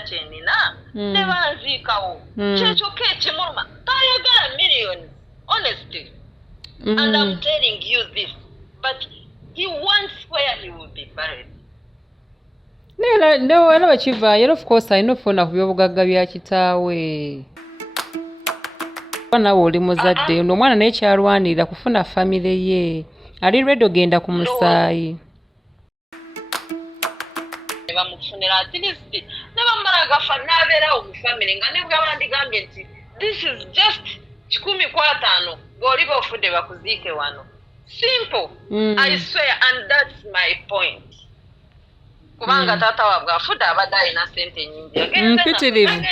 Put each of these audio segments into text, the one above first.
chenina nebanzikawo kyekyo kekimuluma tayagala millions honestly and I'm telling you this but he wants where he will be buried. No, I know what you've of course I know for now byobugagga bya kitaawe. Bana oli muzadde no mwana nekyalwanirira kufuna family ye. Ali ready ogenda ku musaayi. Bamufunira at least nebamala gafa nabeerawo mu family nga ne bwabandigambye nti this is just 15 bw'oliba ofudde bakuziike wano. Simple. I swear, and that's my point. Kubanga tata wabwe afudde abadde alina ssente nnyingi. Mpitirivu.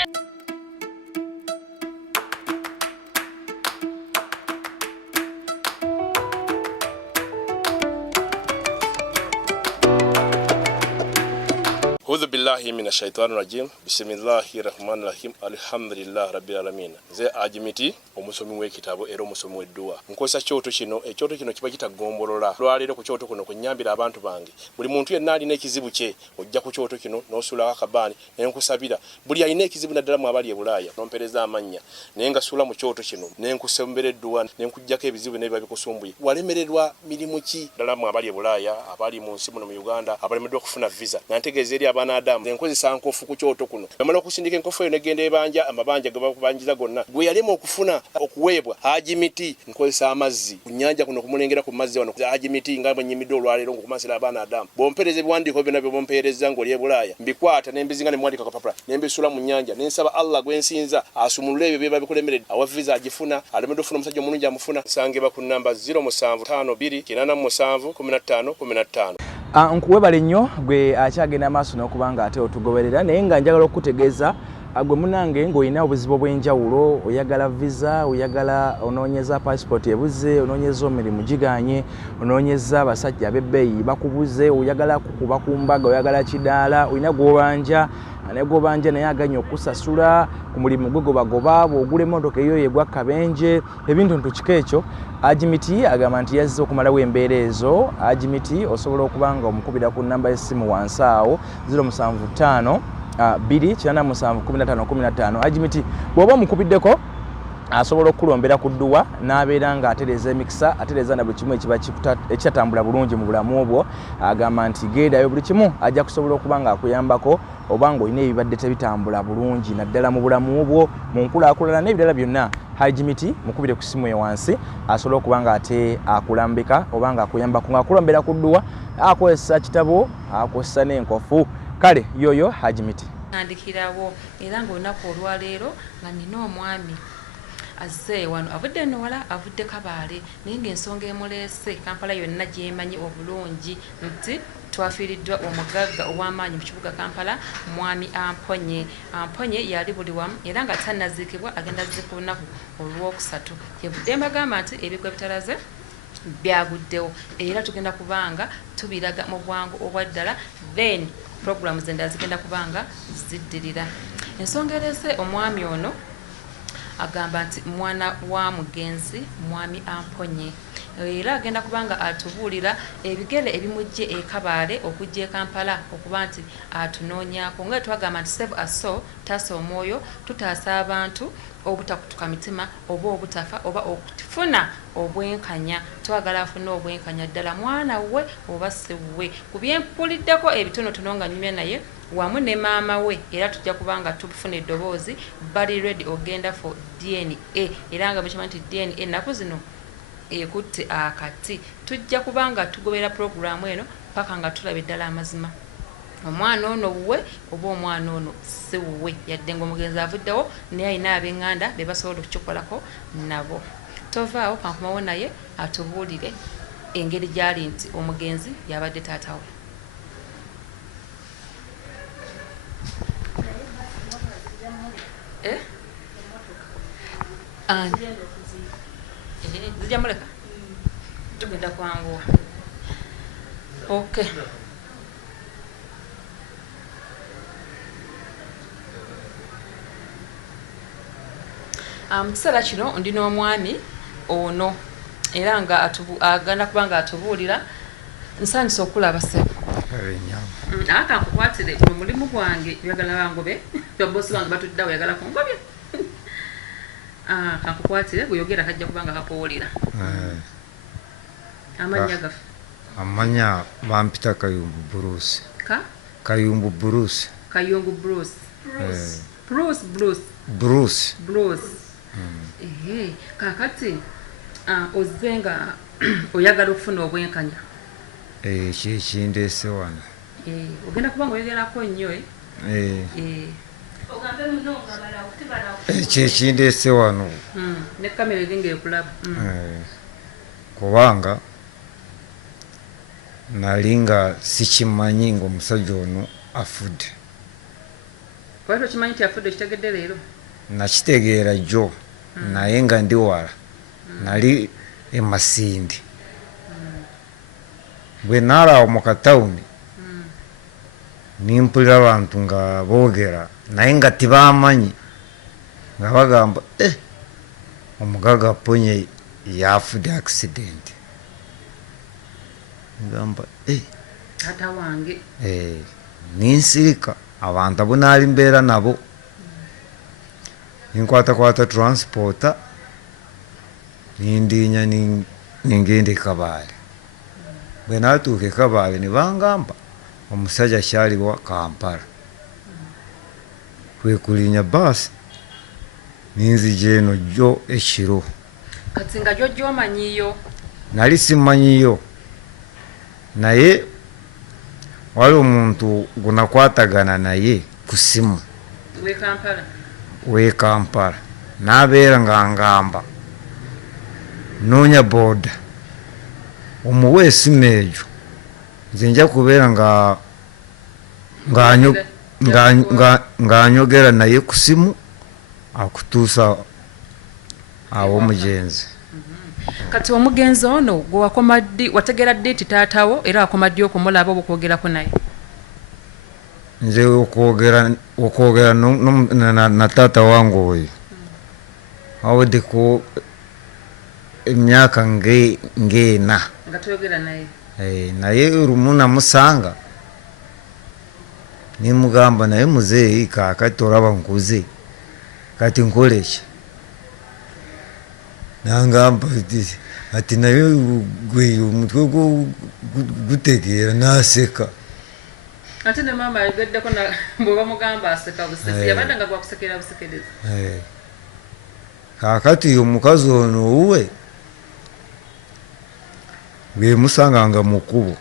A'udhu billahi minash shaitani rajim. Bismillahir rahmanir rahim. Alhamdulillah rabbil alamin. Ze ajimiti omusomi w'ekitabo era omusomi w'edduwa. Nkosa kyoto kino, ekyoto kino kiba kitagombolola. Lwaliro ku kyoto kuno kunyambira abantu bange. Buli muntu yenna alina ekizibu kye, ojja ku kyoto kino n'osula akabani n'enkusabira. Buli alina ekizibu naddala mu abali e Bulaaya, n'ompereza amannya. Naye nga sula mu kyoto kino, n'enkusembera edduwa, n'enkujjako ebizibu n'ebiba bikusumbuye. Walemererwa mirimu ki ddala mu abali e Bulaaya, abali mu nsi muno mu Uganda, abalemeddwa okufuna visa. Nantegeeza eri Adamu enkozesa nkofu ku kyoto kuno bamala okusindika enkofu eyo negenda ebanja amabanja ge bakubanjiza gonna gwe yalema okufuna okuweebwa Hajimiti nkozesa amazzi ku nnyanja kuno kumulengera ku mazzi wano Hajimiti nga banyimidde olwaleero ngokumasira abaana Adamu bompereze ebiwandiiko byonna bye bompereza ng'oli e Bulaaya mbikwata nembizinga ne mwandika kapapula nembisula mu nnyanja nensaba Allah gwensinza asumulule ebyo byeba bikulemeredde awa visa agifuna alemedde ofuna omusajja omulungi amufuna nsangeba ku namba 0752 nkuwebale nnyo gwe akyagenda maaso n'okubanga ate otugoberera naye nga njagala okutegeeza gwe munange ng'olina obuzibu obw'enjawulo oyagala visa oyagala onoonyeza passport ebuze onoonyeza omirimu giganye onoonyeza abasajja ab'ebbeeyi bakubuze oyagala kukuba ku mbaga oyagala kidaala olina gw'obanja negobanja naye aganya okusasula ku mulimu gwe gobagoba bw'ogula emmotoka eyo yegwa kabenje ebintu ntukiko ekyo Hajimiti agamba nti yazze okumalawo embeera ezo Hajimiti osobola okubanga omukubira ku namba y'essimu wansi awo 075 2871515 Hajimiti bw'oba omukubiddeko asobola okulombera ku dduwa n'abeera nga atereza emikisa atereza na buli kimu ekiba ekitatambula bulungi mu bulamu obwo agamba nti geedayo buli kimu ajja kusobola okuba nga akuyambako oba ng'olina ebibadde tebitambula bulungi naddala mu bulamu obwo mu nkulaakulana n'ebirala byonna Hajimiti mukubire ku ssimu wansi asobola okuba nga ate akulambika oba nga akuyambako ng'akulombera ku dduwa akozesa kitabo akozesa n'enkofu kale yoyo Hajimiti andikirawo era ng'olunaku olwaleero nga nina omwami azze wano avudde eno wala avudde Kabaale naye ng'ensonga emuleese Kampala yonna gyemanyi obulungi nti twafiiriddwa omugagga ow'amaanyi mu kibuga Kampala mwami Aponye yali buli wamu era nga tannaziikibwa agenda zziika olunaku olwokusatu yevudde mbagamba nti ebigwa bitalaze byaguddewo era tugenda kubanga tubiraga mu bwangu obwa ddala then programs endala zigenda kubanga ziddirira ensonga ereese omwami ono agamba nti mwana wa mugenzi mwami Aponye era agenda kubanga atubuulira ebigere ebimujje e Kabaale okujja e Kampala okuba nti atunoonyako nga twagamba nti save us soul tasa omwoyo tutaasa abantu obutakutuka mitima oba obutafa oba okufuna obwenkanya twagala afune obwenkanya ddala mwana we oba sewwe ku byempuliddeko ebitonotono nga nyumya naye wamu ne maama we era tujja kubanga tufuna eddoboozi bali ready ogenda for DNA era nga mukimanyi nti DNA ennaku zino ekutte akati tujja kubanga tugobera programu eno paka nga tulaba eddala amazima omwana ono we oba omwana ono si we yadde ng'omugenzi avuddewo naye alina ab'eŋŋanda be basobola okukikolako nabo tovaawo kankumawo naye atubuulire engeri gy'ali nti omugenzi yabadde taata we zijja muleka tugenda kwanguwa okay kiseera kino ndi n'omwami ono era nga agenda kubanga atubuulira nsanyusa okulaba ssebo Akankukwatire ku mulimu gwange oyagala bangobe babosi bange batudde awo oyagala kungobye kankukwatire bweyogera kajja kubanga kakuwulira amanya gafe amanya bampita Kayumbu Bruce Kayumbu Bruce Kayungu Bruce kakati ozenga oyagala okufuna obwenkanya kyekindese wano ogenda kubanga oyogerako nnyo kyekindese wano ne kamera eringa ekulaba kubanga nali nga sikimanyi ng'omusajja ono afudde. Lwaki okimanyi nti afudde kitegedde leero? Nakitegeera jjo naye nga ndi wala nali e Masindi bwe naalaawo mu katawuni nimpulira abantu nga boogera naye nga tibaamanyi nga bagamba omugaga Aponye yafudde accident. Ngamba taata wange ninsirika abantu abo naali mbeera nabo ninkwatakwata transporta nindinya ningenda e Kabaale. Bwe naatuuka e Kabaale ne bangamba omusajja kyaliwa Kampala. Kwe kulinya baasi ninzija eno jjo ekiro. Kati nga jjo omanyiyo? Nali simanyiyo naye wali omuntu gunakwatagana naye ku ssimu w'e Kampala n'abeera nga ngamba noonya booda omuwa essimu egyo nze nja kubeera ng'anyogera naye ku ssimu akutuusa aw'omugenzi. Kati omugenzi ono gwe wakoma ddi wategeera ddi nti taatawo era wakoma ddi okumulaba oba okwogerako naye? Nze okwogera na taata wange oyo aweddeko emyaka ng'ena. Nga toyogera naye? Naye lumu namusanga nimugamba naye muzeeyi kaakati olaba nkuze kati nkole ki? Nangamba ati naye gwe omutwe gutegeera n'aseka. Ate ne maama ayogeddeko bwe bamugamba aseka busesi yabadde nga gwakusekera busekereza. Kaakati omukazi ono owuwe bwe musanganga mu kkubo.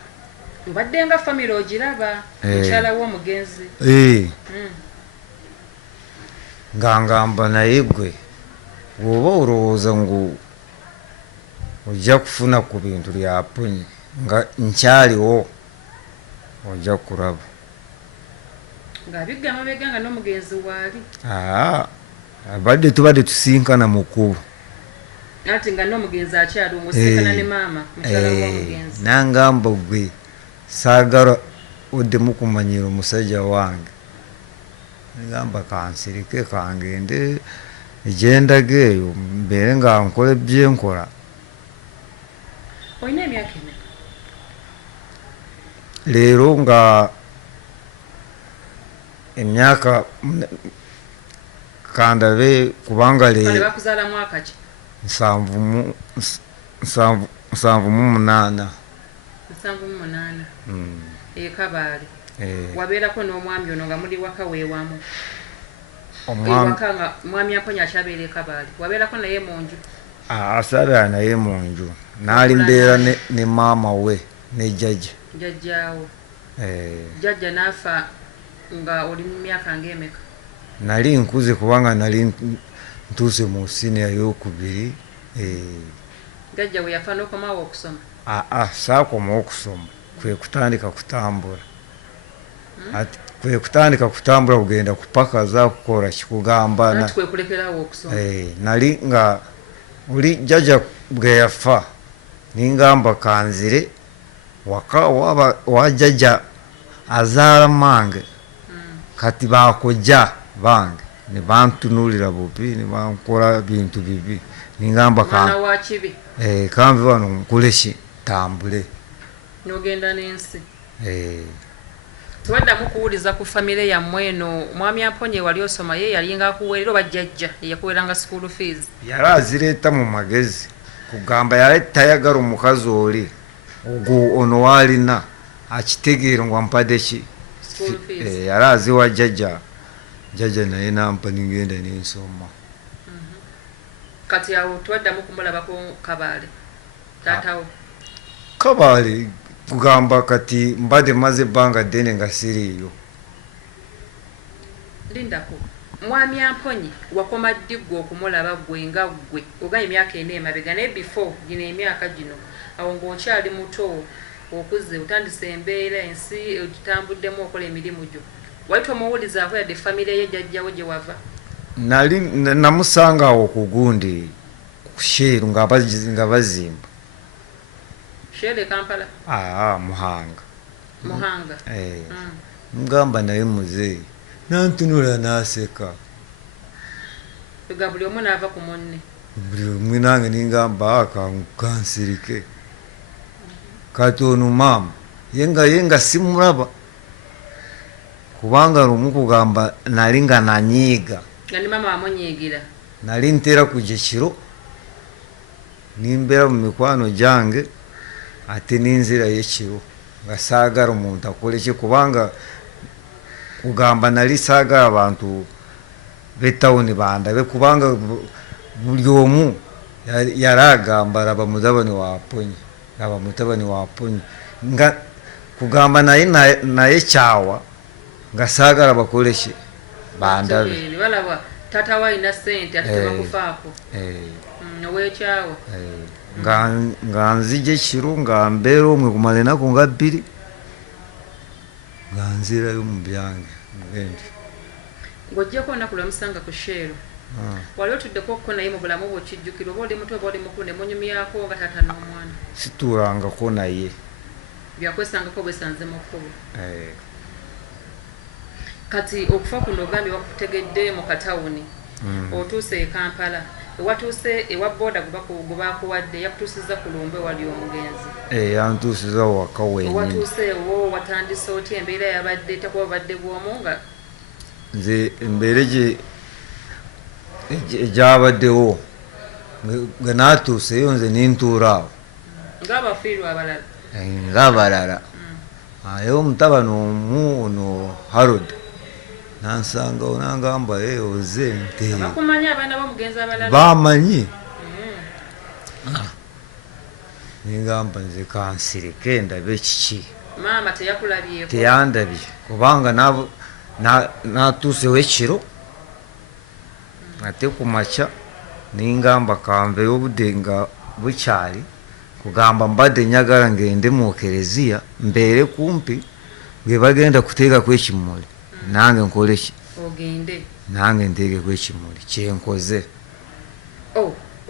Obadde nga famire ogiraba mukyala w'omugenzi. Nga ngamba naye gwe bw'oba olowooza ngu ojja kufuna ku bintu bya Aponye nga nkyaliwo ojja kuraba. Ng'abigga amabega nga n'omugenzi waali. Abadde tubadde tusinkana mu kkubo. Ati nga n'omugenzi akyali omusinkana ne maama mukyala w'omugenzi. Nangamba gwe saagala oddemu kumanyira omusajja wange. Ngamba kansirike kangende egyendaga eyo mbeere nga nkola byenkola. Olina emyaka emeka? Leero nga emyaka kandabe kubanga leero bakuzaala mwaka ki? 78. 78. E Kabaale. Wabeerako n'omwami ono nga muli waka weewamu? Ewaka nga mwami Aponye akyabeera e Kabaale. Wabeerako naye mu nju? Asaabira naye mu nju. Naali mbeera ne maama we ne jjajja. Jjajjaawo. Jjajja n'afa nga oli mu myaka ng'emeka? Nali nkuze kubanga nali ntuuse mu siniya y'okubiri. Jjajja we yafa n'okomawo okusoma? Saakomawo okusoma. Kwe kutandika kutambula. Kwe kutandika kutambula kugenda kupakaza kukola kikugamba. Nati kwe kulekerawo okusoma? Nali nga oli jjajja bwe yafa ningamba kanzire waka wa jjajja azaala mange kati bakojja bange ne bantunuulira bubi ne bankola bintu bibi ningamba kanve wano nkole ki tambule n'ogenda n'ensi. Tuwaddamu kuwuliza ku famire yammwe eno mwami Aponye wali osoma ye yalinga akuweerera oba jjajja eyakuweeranga school fees? Yali azireeta mu magezi kugamba yali tayagala omukazi oli ogwo ono waalina akitegeera ngu ampadde ki yali aziwa jjajja naye nampa ningenda nensoma. Kati awo tuwaddamu kumulabako Kabaale taatawo? Kabaale kugamba kati mbadde maze ebbanga ddene nga siriiyo. Lindako mwami Aponye wakoma ddi ggwe okumulaba gwe nga ggwe oga emyaka ena emabega naye before gino emyaka gino awo ng'okyali muto okuze otandise embeera ensi otutambuddemu okola emirimu gyo wali tomuwulizaako yadde famire ye jjajjawo gye wava? Nali namusanga awo ku gundi ku Sheeru nga bazimba. Sheere Kampala? Muhanga. Muhanga. Mugamba naye muzeeyi nantunula n'aseka. Ega buli omu n'ava ku munne? Buli omu nange ningamba kansirike. Kati ono maama yenga simulaba kubanga lumu kugamba nali nga nanyiiga. Nga ne maama wamunyiigira? Nali ntera kujja kiro nimbeera mu mikwano gyange ate ninzirayo ekiro nga saagala omuntu akoleki kubanga kugamba nali saagala abantu b'ettawuni bandabe kubanga buli omu yali agamba laba mutabani wa Aponye nga kugamba naye kyawa nga saagala bakoleki bandabe. Balaba taata walina ssente ate tebakufaako owekyawa. Nga nzija ekiro nga mbeera omwe kumala ennaku nga 2 nga nzirayo mu byange ngende. Ng'oggyeko olunaku lwamusanga ku Sheeru wali otuddeko okko naye mu bulamu bwe okijjukira oba oli muto oba oli mukulu ne munyumyako nga taata n'omwana? Situulangako naye. Byakwesangako bwesanze mu kkubo. Kati okufa kuno ogambye bakutegedde mu katawuni otuuse e Kampala ewatuuse ewa booda gwe bakuwadde yakutuusiza ku lumbe wali omugenzi? Yantuusiza waka wenyini. Owatuuse ewo watandise otya embeera yabadde takuba babadde bw'omu nga? Nze embeera egyabaddewo nga naatuuseyo nze nintuula awo ng'abafiirwa abalala? Ng'abalala. Aye omutabani omu ono Harold nansangawo nangamba oze nte. Bakumanyi abaana b'omugenzi abalala? Bamanyi. Ningamba nze kansirike ndabe kiki. Maama teyakulabyeko? Teyandabye kubanga natuusewo ekiro ate ku makya ningamba kanveyo obudde nga bukyali kugamba mbadde njagala ngende mu kereziya mbeere kumpi bwe bagenda kuteekako ekimuli nange nkole ki? Ogende nange nteekeko ekimuli kyenkoze.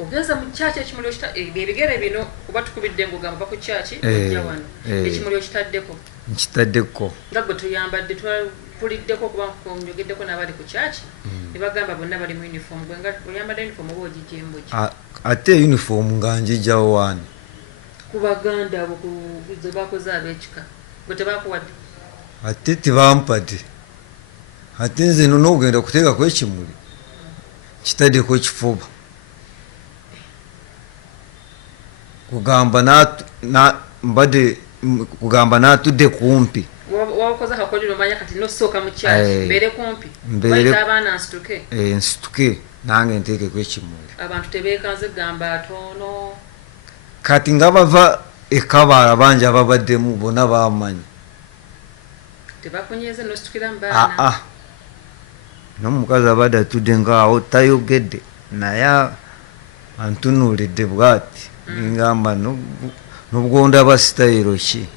Ogenza mu kyaki ekimuli ebigere bino kuba tukubidde ng'ogamba ba ku kyaki ojja wano ekimuli okitaddeko? Nkitaddeko. Nga gwe tuyambadde tuliddeko kuba njogeddeko n'abali ku kyaki ne bagamba bonna bali mu uniform gwe nga oyambadde uniform oba ogijja embogi? Ate uniform nga njijjawo wani ku baganda abo ze bakoze ab'ekika gwe tebakuwadde? Ate tebampadde. Ate nze n'ogenda kuteekako ekimuli kitaddeko ekifuba kugamba natudde kumpi. Wakoze akakolero omanya kati nosooka mu kyaki mbeere kumpi bayita abaana nsituke? Nsituke nange nteekeko ekimuli. Abantu tebeekanze gamba atono? Kati nga bava ekabaala bangi ababaddemu bonna bamanyi. Tebakunyeeze nostukira mu baana? N'omukazi abadde atudde ngaawo tayogedde naye antunuulidde bw'ati ningamba n'obugondaba sitayiro ki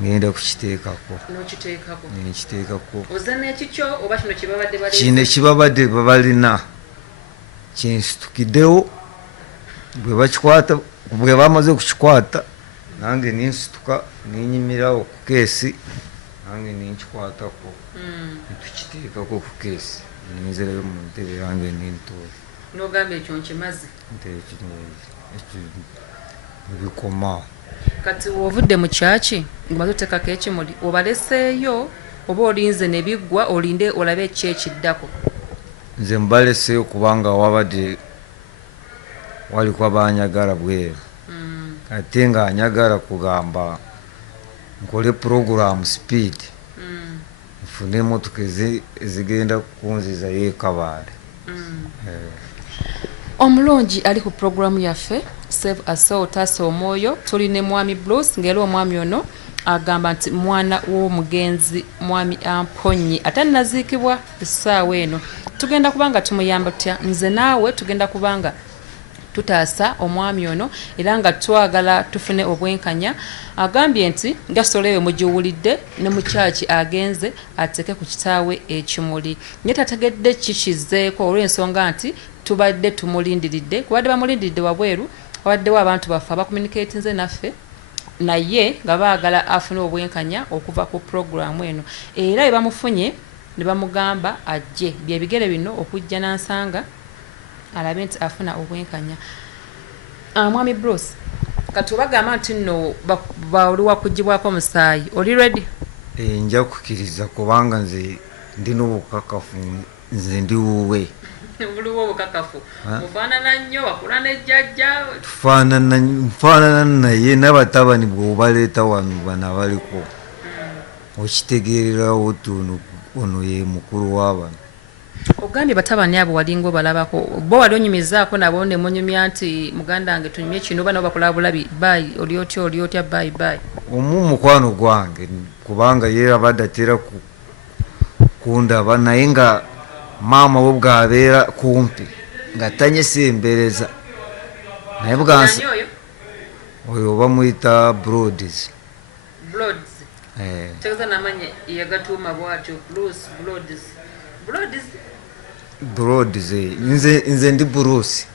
ngenda kukiteekako. N'okiteekako? Nkiteekako. Oze n'ekikyo oba kino kibabadde balina? Kino ekibabadde babalina kinsitukiddewo bwe bamaze kukikwata nange ninsituka ninyimirawo ku keesi nange ninkikwatako netukiteekako ku keesi ninzirayo mu ntebe yange nintuula. N'ogamba ekyo nkimaze? Ebikoma. Kati wovudde mu kyaki ng'omaze oteekako ekimuli obaleseeyo oba olinze ne biggwa olinde olabe ki ekiddako? nze mbaleseyo kubanga wabadde waliko abanyagala bweru ate nga anyagala kugamba nkole program speed nfune emotoka ezigenda kunziza y'ekabaale. Omulungi ali ku programu yaffe Save a Soul Taasa Omwoyo, tuli ne Mwami Bruce ng'era omwami ono agamba nti mwana w'omugenzi mwami Aponye atannaziikibwa essaawa eno. Tugenda kubanga tumuyamba tutya? Nze naawe tugenda kubanga tutaasa omwami ono era nga twagala tufune obwenkanya. Agambye nti gasolewe mugiwulidde ne mu kyaki agenze ateke ku kitaawe ekimuli, naye tategedde kikizeeko olw'ensonga nti tubadde tumulindiridde. Kubadde bamulindiridde wabweru, wabaddewo abantu baffe abakomunikeetinze naffe naye nga baagala afune obwenkanya okuva ku puroguramu eno, era bwe bamufunye ne bamugamba ajje bye bigere bino okujja n'ansanga alabe nti afuna obwenkanya. Mwami Bruce, kati obagamba nti nno oli wakugibwako omusaayi, oli ready? Nja kukkiriza kubanga nze ndi n'obukakafu nze ndi wuwe. Buliwo obukakafu mufaanana nnyo, wakula ne jjajja. Nfaanana naye n'abatabani bw'obaleeta wano bano abaliko okitegeererawo tunu ono ye mukulu w'abano. Ogambye batabani abo walinga obalabako, bo wali onyumizaako nabo ne munyumya nti muganda wange tunyumye kino oba nabo bakola bulabi bayi oli otya bayi. Omu mukwano gwange kubanga ye abadde atera kundaba naye nga maama we bw'abeera kumpi nga tanyesembereza naye bwansi oyo bamuyita Broads. Tegeza namanye yagatuuma bwatyo Broads. Nze ndi Bruce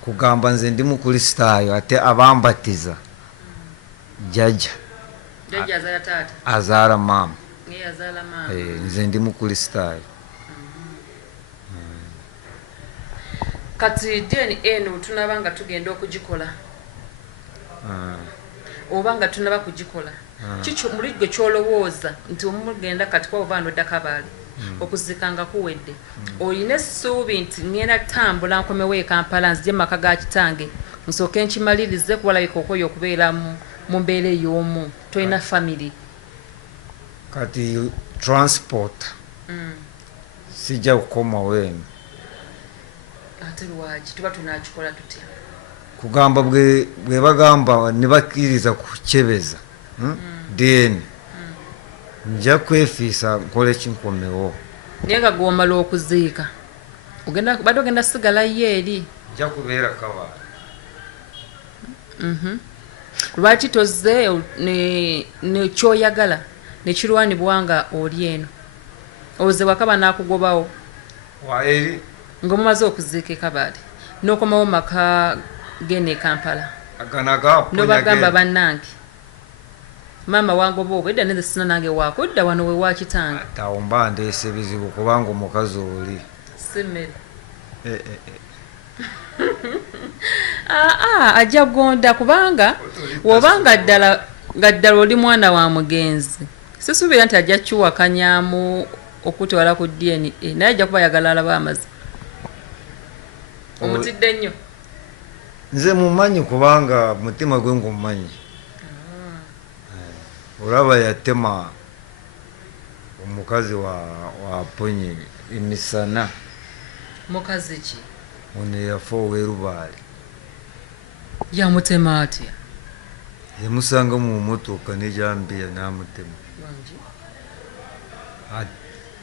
kugamba nze ndi mukristaayo ate abambatiza jjajja azaala taata azaala maama. azaala maama. Nze ndi mukristaayo. Kati deni eno tunaba nga tugenda okugikola oba nga tunaba kugikola kiki muli gwe kyolowooza nti omugenda kati kwaba ndodda kabaali okuzikanga kuwedde olina essuubi nti ngenda tambula nkomewo e Kampala nzije maka ga kitange nsooke nkimalirize kubalabika okwoyo okubeera mu mbeera ey'omu tolina family kati transport sijja kukomawo eno. Ate lwaki tuba tunakikola tutya? Kugamba bwe bagamba ne bakkiriza kukyebeza deni nja kwefiisa nkole kinkomewo. Naye nga gw'omala okuziika badde ogenda sigalayo eri? Nja kubeera kabaala. Lwaki tozze nekyoyagala nekirwanibwa nga oli eno oze wakaba n'akugobawo waeri ng'omumaze okuziika ekabaale n'okomawo maka gene Kampala n'obagamba bannange maama wange oba obwedda neze sina nange wakudda wano we wakitange awo mba ndeese ebizibu kubanga omukazi oli si mmere ajja gonda kubanga wobanga ddala oli mwana wa mugenzi sisuubira nti ajja kiwakanyaamu okutwala ku DNA naye ajja kuba yagala alaba amaze. Omutidde nnyo? Nze mumanyi kubanga mutima gwe ngumumanyi. Olaba yatema omukazi wa Aponye emisana. Mukazi ki? Ono yafa ow'erubaale. Yamutema atya? Yamusanga mu motoka n'ejambiya n'amutema.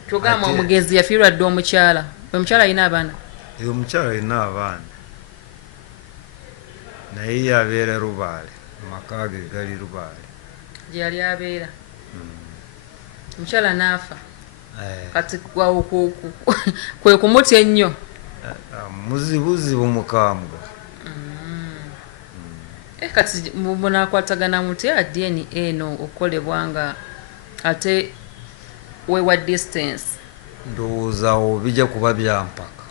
Tugamba omugenzi yafiirwa dda omukyala. Omukyala alina abaana? Omukyala alina abaana naye yabeera Rubaale, amaka ge gali Rubaale gye yali abeera. Omukyala n'afa. Kati kwe kumutya ennyo. Muzibuzibu mukambwe. Kati munaakwatagana mutya DNA eno okukolebwa nga ate wewa distance? Ndowooza awo bijja kuba byampaka.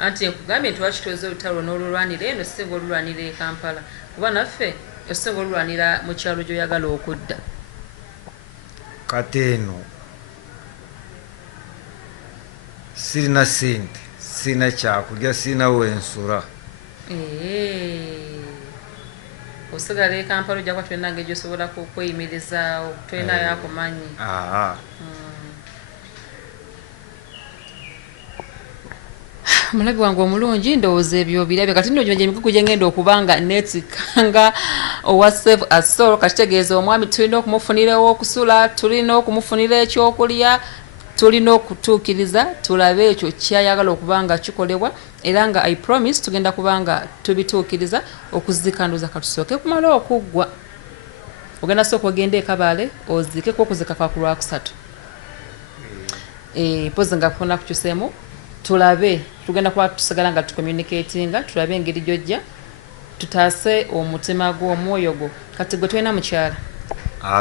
Anti nkugambye nti wakitweza olutalo n'olulwanira eno singa olulwanira e Kampala kuba naffe osinga olulwanira mu kyalo gy'oyagala okudda. kati eno sirina sente, sirina kyakulya, sirina wensula. Osigala Kampala ojja kuba tulina ngeri gy'osobola kweyimirizaawo, tolinayo akumanyi. Mulabi wange omulungi ndowooza ebyo birabye kati nno gino gyemigugu gye ngenda okuba nga neetikanga owa Save a Soul kakitegeeza omwami tulina okumufunira ew'okusula, tulina okumufunira ekyokulya, tulina okutuukiriza tulabe ekyo kyayagala okuba nga kikolebwa era nga I promise tugenda kuba nga tubituukiriza okuzika ndoza katusooke kumala okuggwa. Ogenda sooka ogenda Kabaale ozikeko okuzika kwa ku Lwakusatu. Pozi nga kufuna kukyuseemu tulabe tugenda kuba tusigala nga tucommunicatinga tulabe engeri gyojja tutaase omutima gw'omwoyo gwo. Kati gwe tulina mukyala?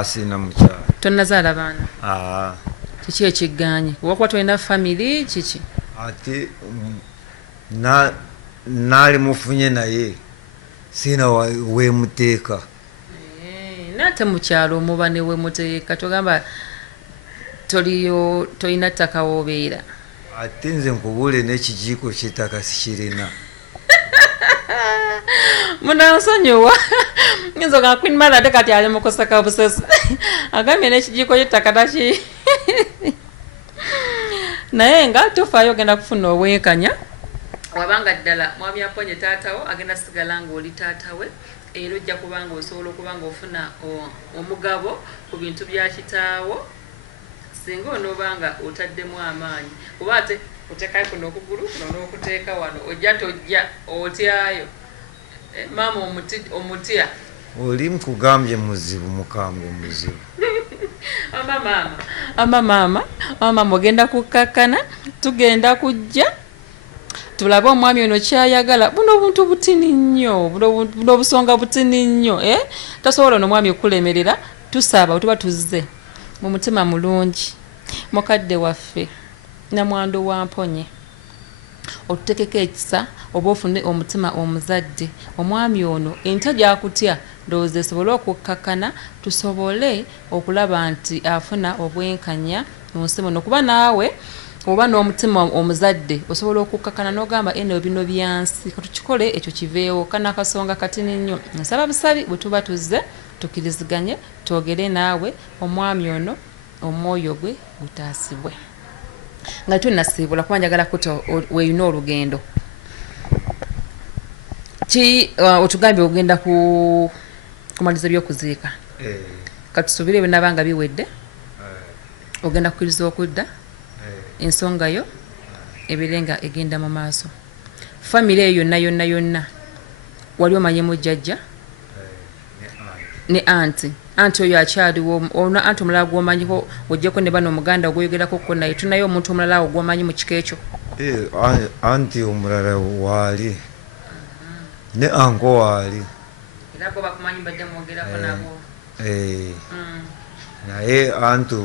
Sirina mukyala. Tonnazaala baana? Kiki ekigganye? Owakuba tulina family kiki? Ate naali mufunye naye sirina weemuteeka. Naate mukyalo omuba ne weemuteeka togamba tolina ttaka woobeera. Ate nze nkubuule n'ekijiiko ky'ettaka sikirina. Munansonyiwa nzo nga Queen Mother ate kati ali mu kusaka busesi agambye n'ekijiiko ky'ettaka taki naye nga tofaayo ogenda kufuna obwenkanya wabanga ddala mwami Aponye taatawo agenda sigala ng'oli taatawe era ojja kubanga osobola okuba nga ofuna omugabo ku bintu bya kitaawo singa onoobanga otaddemu amaanyi kuba ate oteekayo kuno okugulu kuno n'okuteeka wano ojja tojja otyayo maama omutya oli mukugambye muzibu mukambwe muzibu. Maama ogenda kukakkana tugenda kujja tulabe omwami ono kyayagala. Buno obuntu butini nnyo, buno obusonga butini nnyo. Tasobola ono mwami okulemerera tusaaba tuba tuzze mu mutima mulungi mukadde waffe namwandu wa Mponye otutekeko ekisa oba ofune omutima omuzadde. Omwami ono enta gyakutya ndowooza esobole okukakkana tusobole okulaba nti afuna obwenkanya mu nsi muno kuba naawe oba n'omutima omuzadde osobola okukakkana n'ogamba eno bino byansi katukikole ekyo kiveewo kana akasonga katini nnyo. Nsaba busabi bwe tuba tuzze tukiriziganye twogere naawe omwami ono omwoyo gwe gutaasibwe nga tunasiibula kuba njagala kuto weeyina olugendo ki otugambye ogenda kumaliza ebyokuziika katusubire binaabanga biwedde ogenda kukkiriza okudda ensonga yo ebirenga egenda mu maaso. Famire eyo yonna wali omanyemu jjajja ne anti oyo akyaliwo ono anti omulala gw'omanyiko ojjeko ne bano omuganda ogwoyogerakoko naye tunayo omuntu omulala awo gw'omanyi mu kiko ekyo? Anti omulala waali ne anko waali era go bakumanyi badde mwogerako nabo naye anti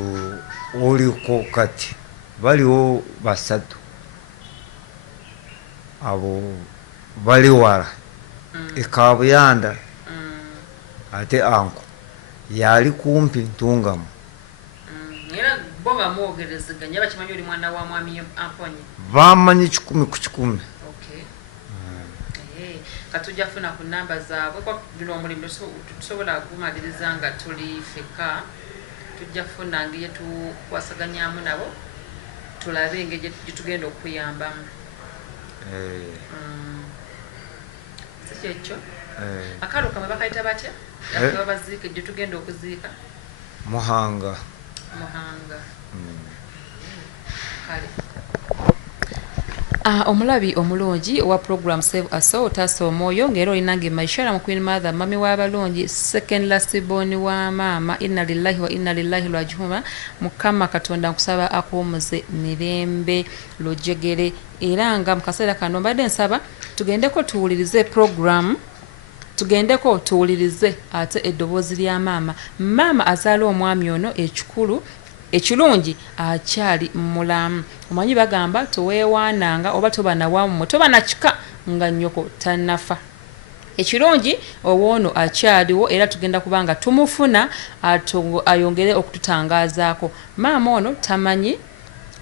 oliko kati baliwo basatu abo bali wala ekabuyanda ate anko yali kumpi ntungamu. Era bo bamwogerezeganya bakimanyi oli mwana wa mwami Aponye? Bamanyi 10 ku 10. Katujja funa ku namba zaabwe kwa bino omulimu tusobola kumaliriza nga tuli feka tujja funa ngeri tukwasaganyaamu nabo tulabe engeri gye okuyambamu. Sikyekyo akalo kamwe bakayita batya baziike gye tugenda okuziika? Muhanga. Kale omulabi omulungi owa program Save a Soul otaasa omwoyo ng'era olinange Maishara mu Queen Mother mami w'abalungi second last born wa maama inna lillahi wa inna ilaihi raji'un. Mukama Katonda nkusaba akuumuze mirembe lujegere era nga mu kaseera kano mbadde nsaba tugendeko tuwulirize ate eddoboozi lya maama azaala omwami ono ekirungi akyali mulamu. Omanyi bagamba toweewaananga oba toba na wammwe toba na kika nga nnyoko tannafa ekirungi Wuuno akyaliwo era tugenda kubanga tumufuna ayongere okututangaazaako. Maama ono tamanyi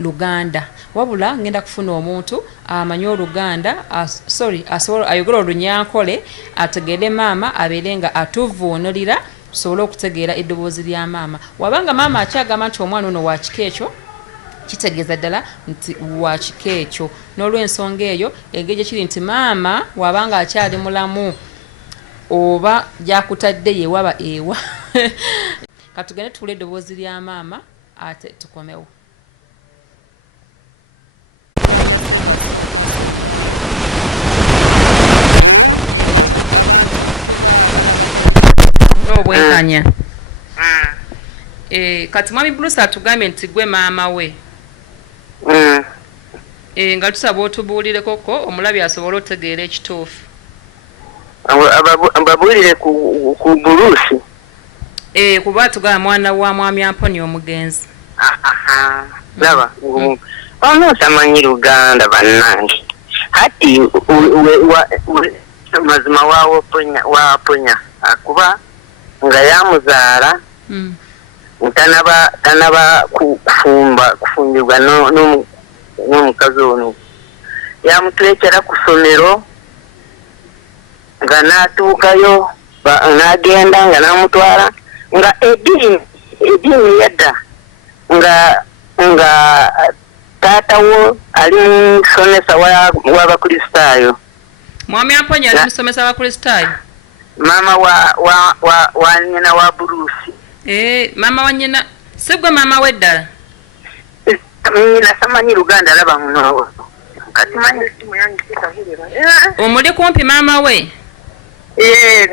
Luganda wabula ngenda kufuna omuntu amanyi Oluganda asobola ayogera Olunyankole ategere maama abeere nga atuvuunulira tusobole okutegeera eddoboozi lya maama. Wabanga maama akyagamba nti omwana ono wa kika ekyo kitegeeza ddala nti wa kika ekyo. N'olw'ensonga eyo engeri kiri nti maama wabanga akyali mulamu oba gyakutadde yewaba ewa katugende tuwule eddoboozi lya maama ate tukomewo. Obwenkanya kati mwami Bruce atugambye nti gwe maama we nga tusaba otubuulireko omulabi asobole otegeera ekituufu. Mbabuulire ku Bruce kuba atugamba mwana wa mwami Aponye omugenzi. Laba ono tamanyi Luganda bannange hati mazima wa Aponya akuba nga yamuzaala tanaba kufumbirwa n'omukazi ono yamutulekera ku ssomero nga n'atuukayo n'agenda nga n'amutwala nga eddiini yadda nga taatawo ali musomesa w'abakristaayo. Mwami Aponye ali musomesa w'abakristaayo? Mama wa nyina wa Bruce. Mama wa nyina sigwe mama we ddala? Nyina samanyi Luganda laba muno. Kati manyi simu yange kitahirira. Omuli kumpi mama we?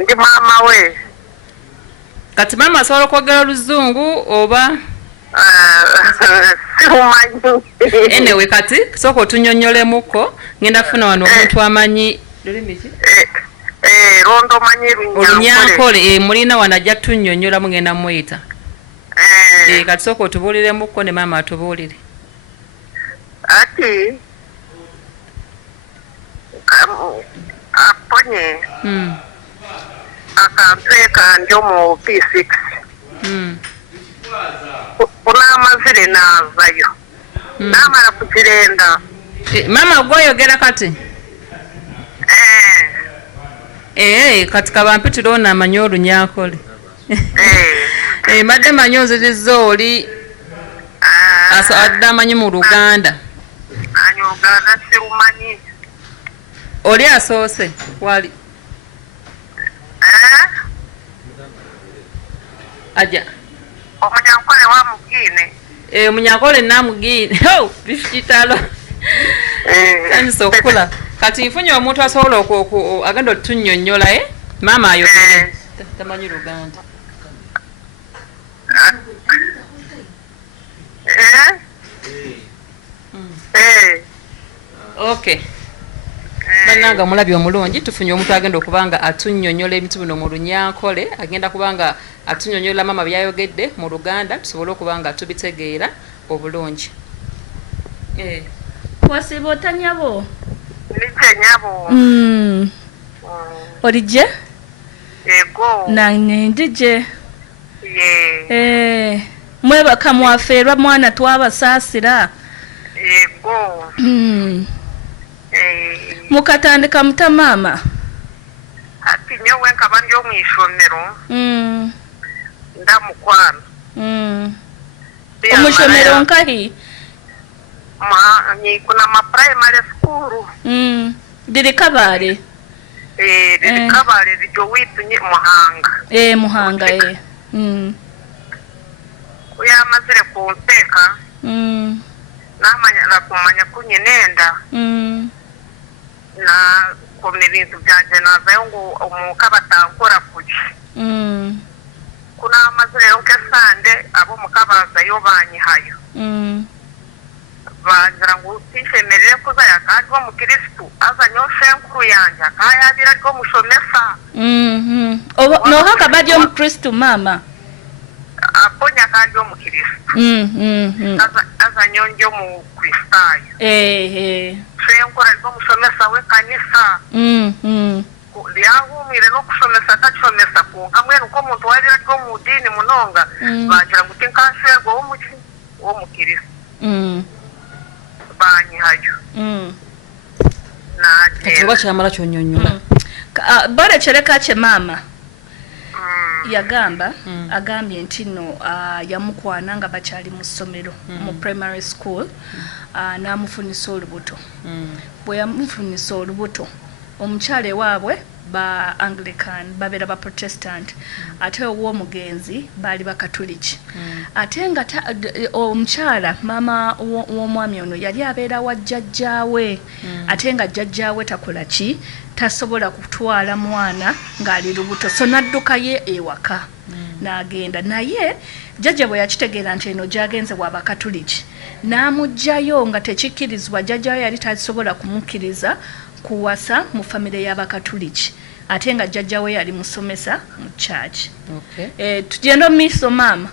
Ndi mama we. Kati mama asobola okwogera Oluzungu oba? Simumanyi. Anyway kati sooka otunnyonnyolemuko ngenda kufuna wano omuntu amanyi lulimi ki? Rondo manyi Olunyankole mulina wano ajja tunnyonnyola mugenda muyita. Kati sooka otubuuliremuko ne maama atubuulire. Ati Aponye akampeeka njo mu P6 kunaamazire n'avayo n'amala kukirenda. Maama gw'oyogera kati? Kati kabampitira ono amanyi Olunyankole. Mbadde manyi onzirizza oli adde amanyi mu Luganda. Luganda sirumanyi. Oli asoose wali? Aja Omunyankole wa Mugine. Omunyankole namugiine. Bifitalo. Kanisa okula. Kati nfunye omuntu asobola agenda otunnyonnyola maama ayogere tamanyi Luganda. Okay. Bannanga mulabi omulungi tufunye omuntu agenda okubanga atunnyonnyola ebintu bino mu Lunyankole agenda kubanga atunnyonnyola maama byayogedde mu Luganda tusobole okubanga tubitegeera obulungi. Wasiba otanyabo? Nije nyabo. Olije? Ego. Nanye ndije. Mwebaka mwaferwa mwana twabasaasira. Ego. Mukatandika muta maama? Ati nyowe nkaba ndi omu ishomero. Ndamukwano. Omushomero nkahi? Kuna ma primary school. Diri Kabale? Diri Kabale lijo witu Muhanga. Muhanga Kuyamazire kunteka. Namanya kumanya kunyenenda. Na komne bintu byanje navayo ngo omukaba tankora kuki. Kuna amazire yonke sande abo mukabaza yo banyihayo. Bangira ngo utishemerere kuza yakajwa mu Kristo azanyoshe nkuru yanje akayabira rwo mushomesa. No haka badi mu Kristo mama. Aponye akajwa mu Kristo. Azanyonjo mu Kristayo. Shenkora rwo mushomesa we kanisa. lyahumire n'okusomesa takusomesa konka mwenu nk'omuntu walira tyo mu ddiini munonga bagira ngu tinkanshwerwa w'omukiristo banyihayo oba kyamala kyonyonyola bolekyereka kye maama yagamba agambye nti nno yamukwana nga bakyali mu ssomero mu primary school n'amufunisa olubuto bwe yamufunisa olubuto omukyala ewaabwe ba Anglican babeera ba Protestant ate ow'omugenzi baali bakatuliki ate nga omukyala maama w'omwami ono yali abeera wa jjajjaawe ate nga jjajjaawe takola ki tasobola kutwala mwana ng'ali lubuto so n'addukayo ewaka n'agenda naye jjajja bwe yakitegeera nti eno gy'agenze w'abakatuliki n'amugjayo nga tekikkirizibwa jjajjaawe yali tasobola kumukkiriza kuwasa mu famire y'abakatuliki ate nga jjajjawe yali musomesa mu church. Tugenda omumiiso maama.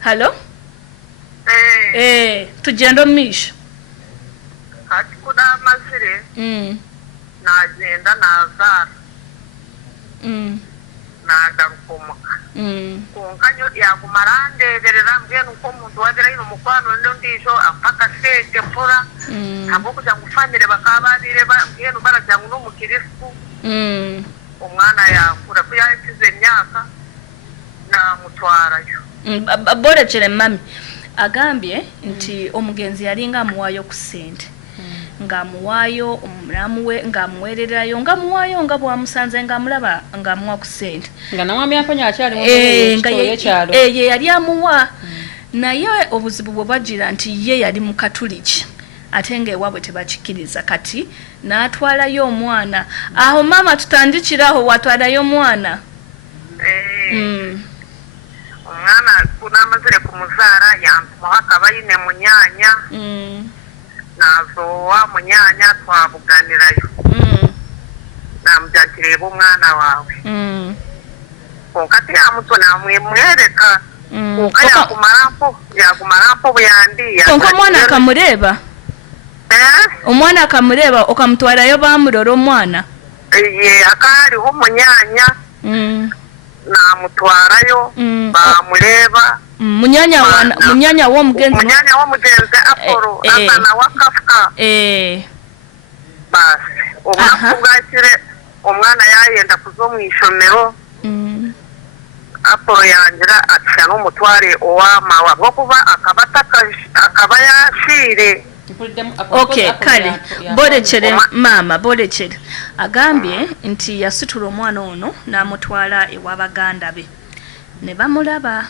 Halo? Tugenda omumiiso. Kati kuna amazire n'agenda n'azaara n'agaruka omuka konka nyo yagumara andeberera mbwenu nk'omuntu wagerayo omukwano n'ondiijo ampaka sente mpora habw'okugira ngu famire bakaba babiire mbwenu baragira ngu n'omukiristu omwana yakura ku yakize emyaka n'amutwarayo borekere mami agambye nti omugenzi yalinga amuwaayo ku ssente ng'amuwaayo ng'amuweererayo ng'amuwaayo nga bw'amusanze ng'amulaba ng'amuwa ku ssente nga namwami Aponye akyali mukyalo ye yali amuwa naye obuzibu bwe bagira nti ye yali mu katuliki ate ng'ewaabwe tebakikkiriza kati n'atwalayo omwana aho maama tutandikiraho watwalayo omwana omwana kunamazire kumuzaara yamuha akabayine munyaanya nazowa munyaanya twabuganirayo namujjantireeba omwana waawe konka tiyamuto namwemwereka konka yagumarampo buyandi konka omwana akamureeba omwana akamureeba okamutwalayo bamurora omwana ye akaaliho munyaanya namutwarayo bamureeba munyanya w'omugenzi Apolo asana wakafuka basi omwaka bwakire omwana yayenda kuza omu ishomero Apolo yangira atisha n'omutware ow'amawa bw'okuba akaba yashiire kale borekere maama borekere agambye nti yasitula omwana ono n'amutwala ewa baganda be ne bamulaba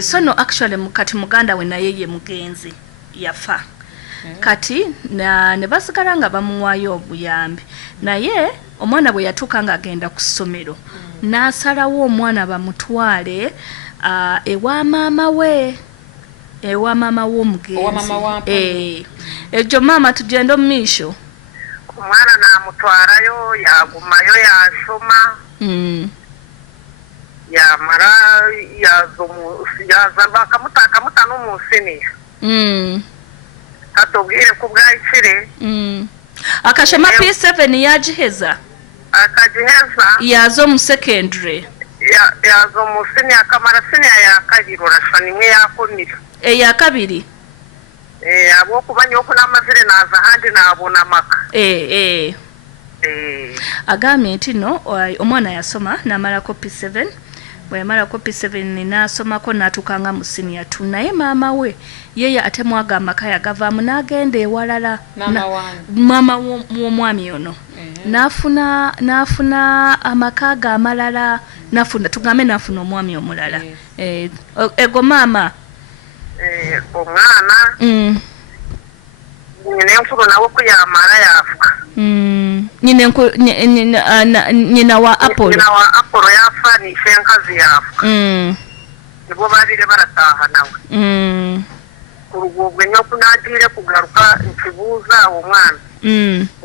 so no actually kati muganda we naye ye mugenzi yafa kati ne basigala nga bamuwaayo obuyambi naye omwana bwe yatuuka ng'agenda ku ssomero n'asalawo omwana bamutwale ewa maama we ewa maama w'omugenzi ekyo maama tugenda omumiisho omwana n'amutwarayo yagumayo yasoma yamara yaza bakamuta n'omunsiniya kati obwire ku bwakire akashema P7 yagiheza akagiheza yaza omu secondary yaza omu siniya akamara siniya yakabiri orashwa nimwe yakunira eyakabiri habw'okuba nyoku n'amazire naza ahandi naabona amaka agambye nti no omwana yasoma n'amalako P7 bwe yamalako P7 n'asomako n'atuukanga mu siniya 2 naye maama we yeye ate mwaga amaka yagavaamu n'agenda ewalala maama w'omwami ono n'afuna amaka ge amalala tugambe n'afuna omwami omulala ego maama omwana nyina enkulu nawe kuyamara yafuka nyina wa Apolo yafa nishe enkazi yafuka nibo babire barataha nawe kurugubwe nyoku nagiire kugaruka nkibuuza awo omwana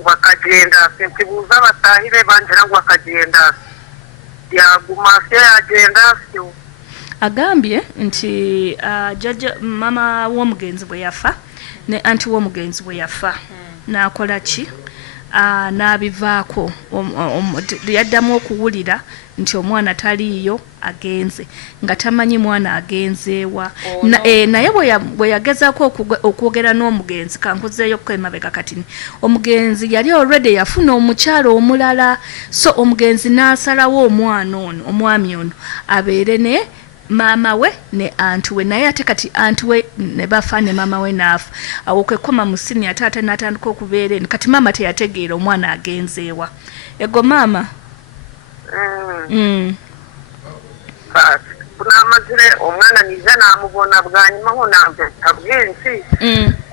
bakagenda nkibuuza batahire bangira ngu bakagenda yaguma syo yagenda syo agambye nti jjajja mama w'omugenzi bwe yafa ne anti w'omugenzi bwe yafa n'akola ki n'abivaako yaddamu okuwulira nti omwana taliiyo agenze nga tamanyi mwana agenzeewa naye bwe yagezaako okwogera n'omugenzi kankuzeeyo kwemabega katini omugenzi yali already yafuna omukyalo omulala so omugenzi n'asalawo omwami ono abeere ne maama we ne anti we naye ate kati anti we ne bafa ne maama we naafa awo kwekoma mu siniya taata n'atandika okubeera eno kati maama teyategeera omwana agenzeewa ego maama kunamazire omwana niza namubona bwanyimaho nabwensi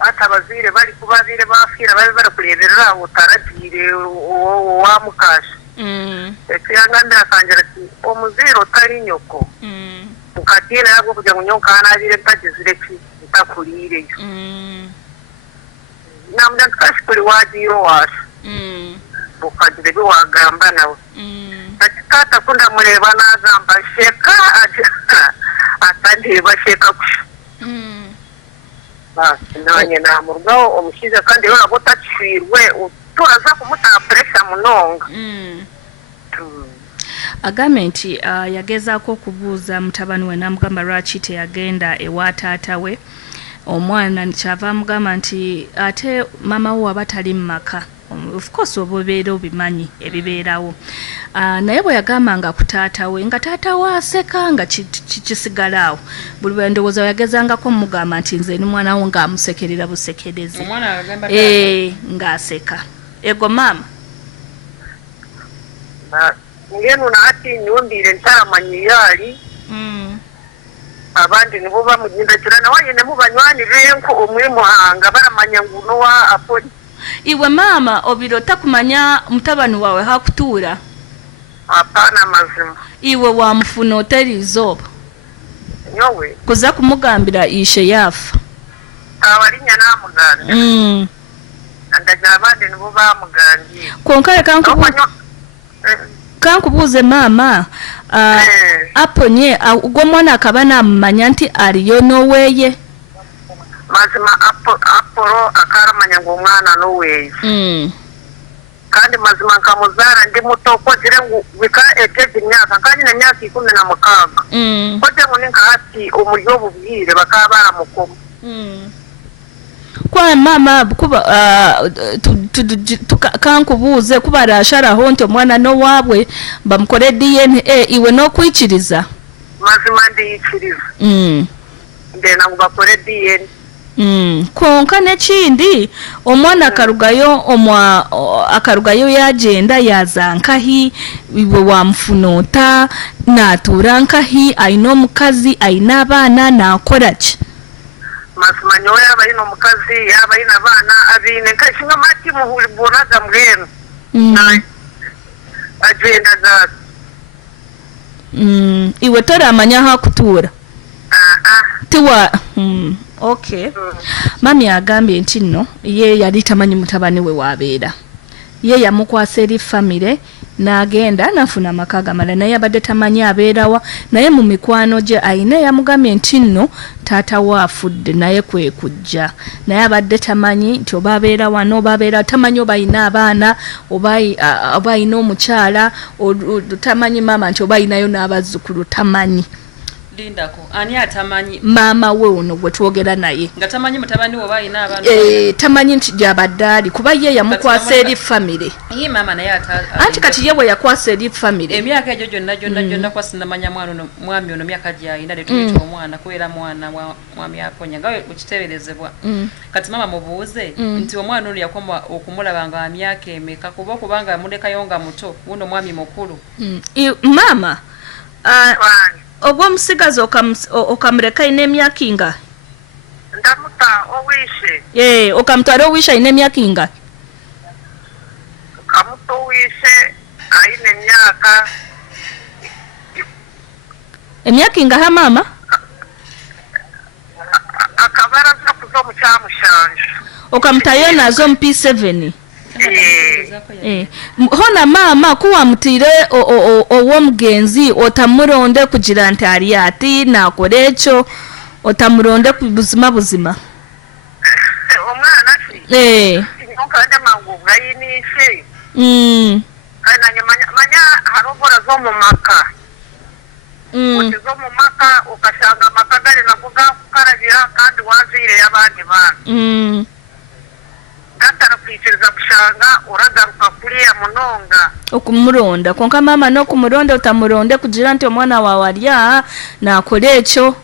ati abazaire bali kubazaire bafiira babe barakureberera aho taragiire owamukasha ekiyangambira akangira ati omuzaire otari nyoko mukatiina yago kugira ngu nyonka anaabire ntagizire ki ntakuliireyo namugamba nti kashikuli wagiire owasha okagira ebyo wagamba nawe ati taata kundamureba n'agamba sheka atandeeba sheka kusha basi nanye namurugaho omushiija kandi rero nabwo takifirwe turaza kumutaa puresha munonga agambye nti yagezaako okubuuza mutabani we namugamba lwaki teyagenda ewa taata we omwana kyava amugamba nti ate maama we waba tali mu maka of course obubeera obimanyi ebibeerawo naye bwe yagambanga ku taata we nga taata we aseka nga kisigalawo buli bwe ndowooza yagezangako mugamba nti nze ni mwana wo ng'amusekerera busekerezi ng'aseka ego maama ngeno naati nyumbire ntaramanyi yali abandi nibo bamugindakira nawaye ne mubanywani benko omwe muhanga baramanya nguno wa Aponye iwe maama obiro takumanya mutabani wawe hakutuura apana mazima iwe wamufuna otelizoba nyowe kuza kumugambira ishe yafa abalinya namuganda andaga abandi nibo bamugandye konkale kankubuuze maama Aponye ugwo mwana akaba namumanya nti aliyo noweeye mazima aporo akaramanya ngo umwana noweeye kandi mazima nkamuzara ndi muto kogire ngo bika ejeje imyaka kandi na myaka 16 kogire ngo ninka hati umuryo bubwire bakaba baramukoma kwa mama kuba kankubuuze kuba arasharaho nti omwana no waabwe bamukore DNA iwe no kwikiriza mazima ndiyikiriza ndena ngo bakore DNA konka nekindi omwana akarugayo yagenda yazankahi iwe wamfunota natura nkahi aina omukazi aina abaana nakoraki mazima nyowe yaba ino mukazi yaba ina abana abine nkashinga mati muhuri buraga mbwenu agenda za iwe toramanya hakutura tiwa okay mami agambye nti nno ye yali tamanyi mutabani we wabeera ye yamukwasa eri famire n'agenda nafuna amaka gamala naye abadde tamanyi abeerawa naye mu mikwano gye ayina yamugambye nti nno taata we afudde naye kwe kujja naye abadde tamanyi nti oba abeera wano oba abeera tamanyi oba ayina abaana oba ayina omukyala tamanyi maama nti oba ayinayo n'abazzukulu tamanyi lindako ani atamanyi maama we ono gwe twogera naye nga tamanyi mutabani oba ayina abaana tamanyi nti gyabaddaali kuba ye yamukwasa eri famire ye maama naye anti kati ye bwe yakwasa eri famire emyaka egyo gyonna kwasinamanya mwami ono myaka gyayina letuyita omwana kubeera mwana mwami Aponye nga wekiteeberezebwa kati maama mubuuze nti omwana ono yakoma okumulaba nga myaka emeka kuba okubanga yamulekayo nga muto wuno mwami mukulu maama ogwo omusigazi okamuleka ayina emyaka inga ndamuta owishe okamutwala owishe ayina emyaka inga kamuta owishe ayina emyaka inga ha maama akabaraza kuza mu kyamushanja okamutayo nazo mu P7 hona maama kuwamutire owomugenzi otamuronde kugira nti ali ati nakora ekyo otamuronde ku buzima omwana kinyonka mangu gayinise kana manya harobora zo mu maka zo mu maka ukashanga makagari nakuga kukarabira kandi wazire y'abandi bantu gatara kwikiriza kushanga uragaruka kuri ya munonga okumuronda konka mama no kumuronda utamuronde kugira nti omwana wawe alya nakole ekyo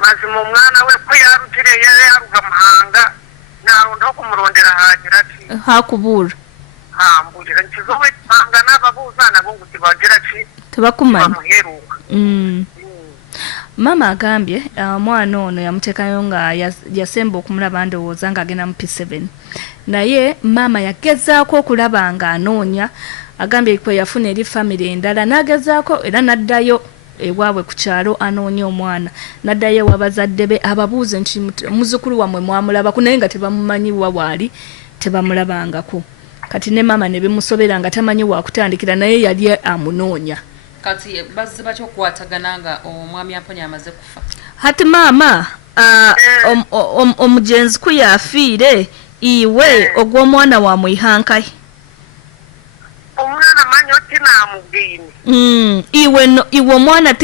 mazima umwana we ko yarutire yaruga muhanga naronda kumurondera hagira ati hakubura mbulira nkizowe panga n'ababuza nabo ngo tibagira ati tebakumanya bamuheruka mama agambye mwana ono yamuteekayo nga yasemba okumulaba ndowooza ng'agenda mu P7 naye mama yagezaako okulaba nga anoonya agambye kwe yafuna eri famire endala n'agezaako era n'addayo ewaabwe ku kyalo anoonya omwana n'addayo ewabazadde be ababuuze nti muzzukulu wammwe mwamulabako naye nga tebamumanyi wawaali tebamulabangako kati ne mama ne bimusobera nga tamanyi wakutandikira naye yali amunoonya kati bazze batya okukwatagana nga omwami Aponye amaze kufa hati mama omugenzi ku yafiire iwe ogw'omwana wa mwihankai omwana manyi oti namugini iwe omwana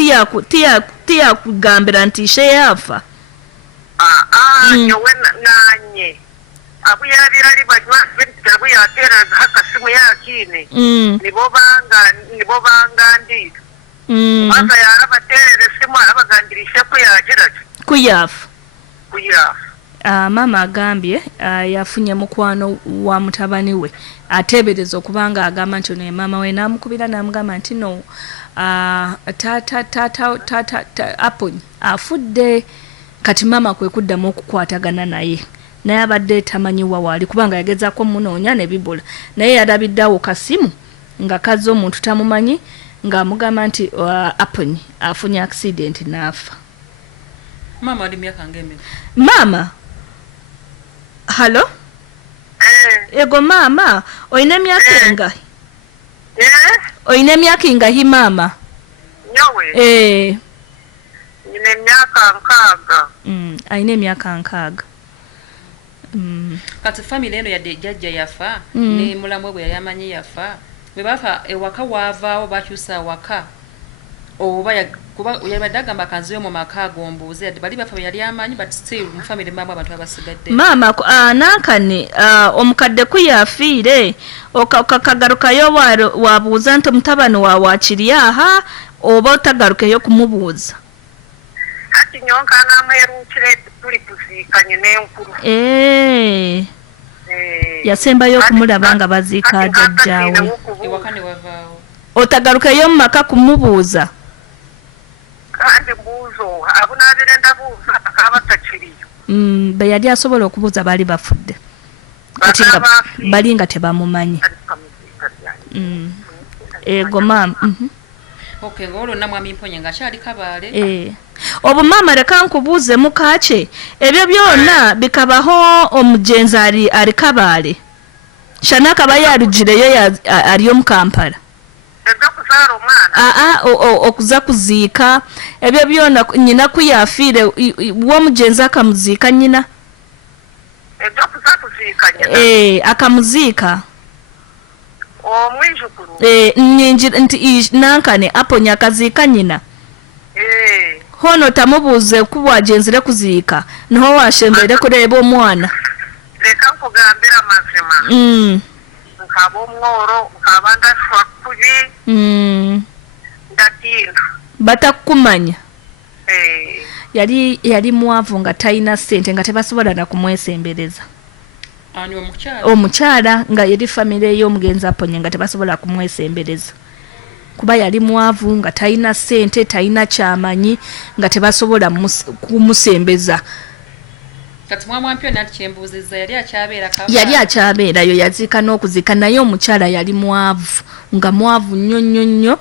tiyakugambira nti ishe yafa nyowe nanye abuyabirali banywa abuyatera akasimu yakine nibo bangandira baza yarabaterera esimu arabagandirishe ko yagira kuyafa mama agambye yafunye mukwano wa mutabani we ateebereza okuba nga agamba nti ono mama we n'amukubira n'amugamba nti no Aponye afudde kati mama kwe kuddamu okukwatagana naye abadde tamanyi wawaali kubanga yagezaako munoonya ne bibula naye yalabiddeawo kasimu nga kazze omuntu tamumanyi ng'amugamba nti Aponye afunye accident n'afa. Mama ali myaka ng'emeka? Mama halo ego mama oyina myaka engahi? Oyina emyaka ingahi mama? Nyowe nyine emyaka 6. Ayina emyaka 6. Kati family eno yadde jjajja yafa ne mulamwe bwe yali amanyi yafa bwe bafa ewaka waavaawo bakyusa waka oba kuba yabadde agamba kanziyo mu maka agombuuze yadde bali bafa yali amanyi but still mu family mbamu abantu abasigadde mama nankane omukadde ku yafiire okakagarukayo wabuuza nti mutabani waawe akiri aha oba otagarukeyo kumubuuza ati nyonka namwerukire tuli kuziikanye n'enkulu yasembayo okumulaba nga baziika jjajjaawe ewaka ne wavaawo otagarukeyo mu maka kumubuuza kandi buuzo abunaabire ndabuuza akaba takiriyo be yali asobola okubuuza baali bafudde kati nga bali nga tebamumanyi ego maama okay ng'olwo mwami Mponye ng'akyali Kabaale obumama leka nkubuuze mukakye ebyo byonna bikabaho omugenzi ali Kabaale shana kaba yalugireyo ali omu Kampala okuza kuziika ebyo byonna nyina kuyafiire w'omugenzi akamuziika nyina akamuziika nyingira nti nankane Aponye akaziika nyina hono tamubuuze kuba agenzire kuziika niho washembere kureeba omwana leka nkugambira mazima nkaba omworo nkaba ndaswa kubi ndatinda batakumanya yali mwavu nga talina ssente nga tebasobola na kumwesembereza omukyala nga yali famire ey'omugenzi Aponye nga tebasobola kumwesembereza kuba yali mwavu nga talina ssente talina kyamanyi nga tebasobola kumusembeza kati mwamwampyo nati kyembuuzizza yali akyabeerayo yaziika n'okuziika naye omukyala yali mwavu nga mwavu nnyo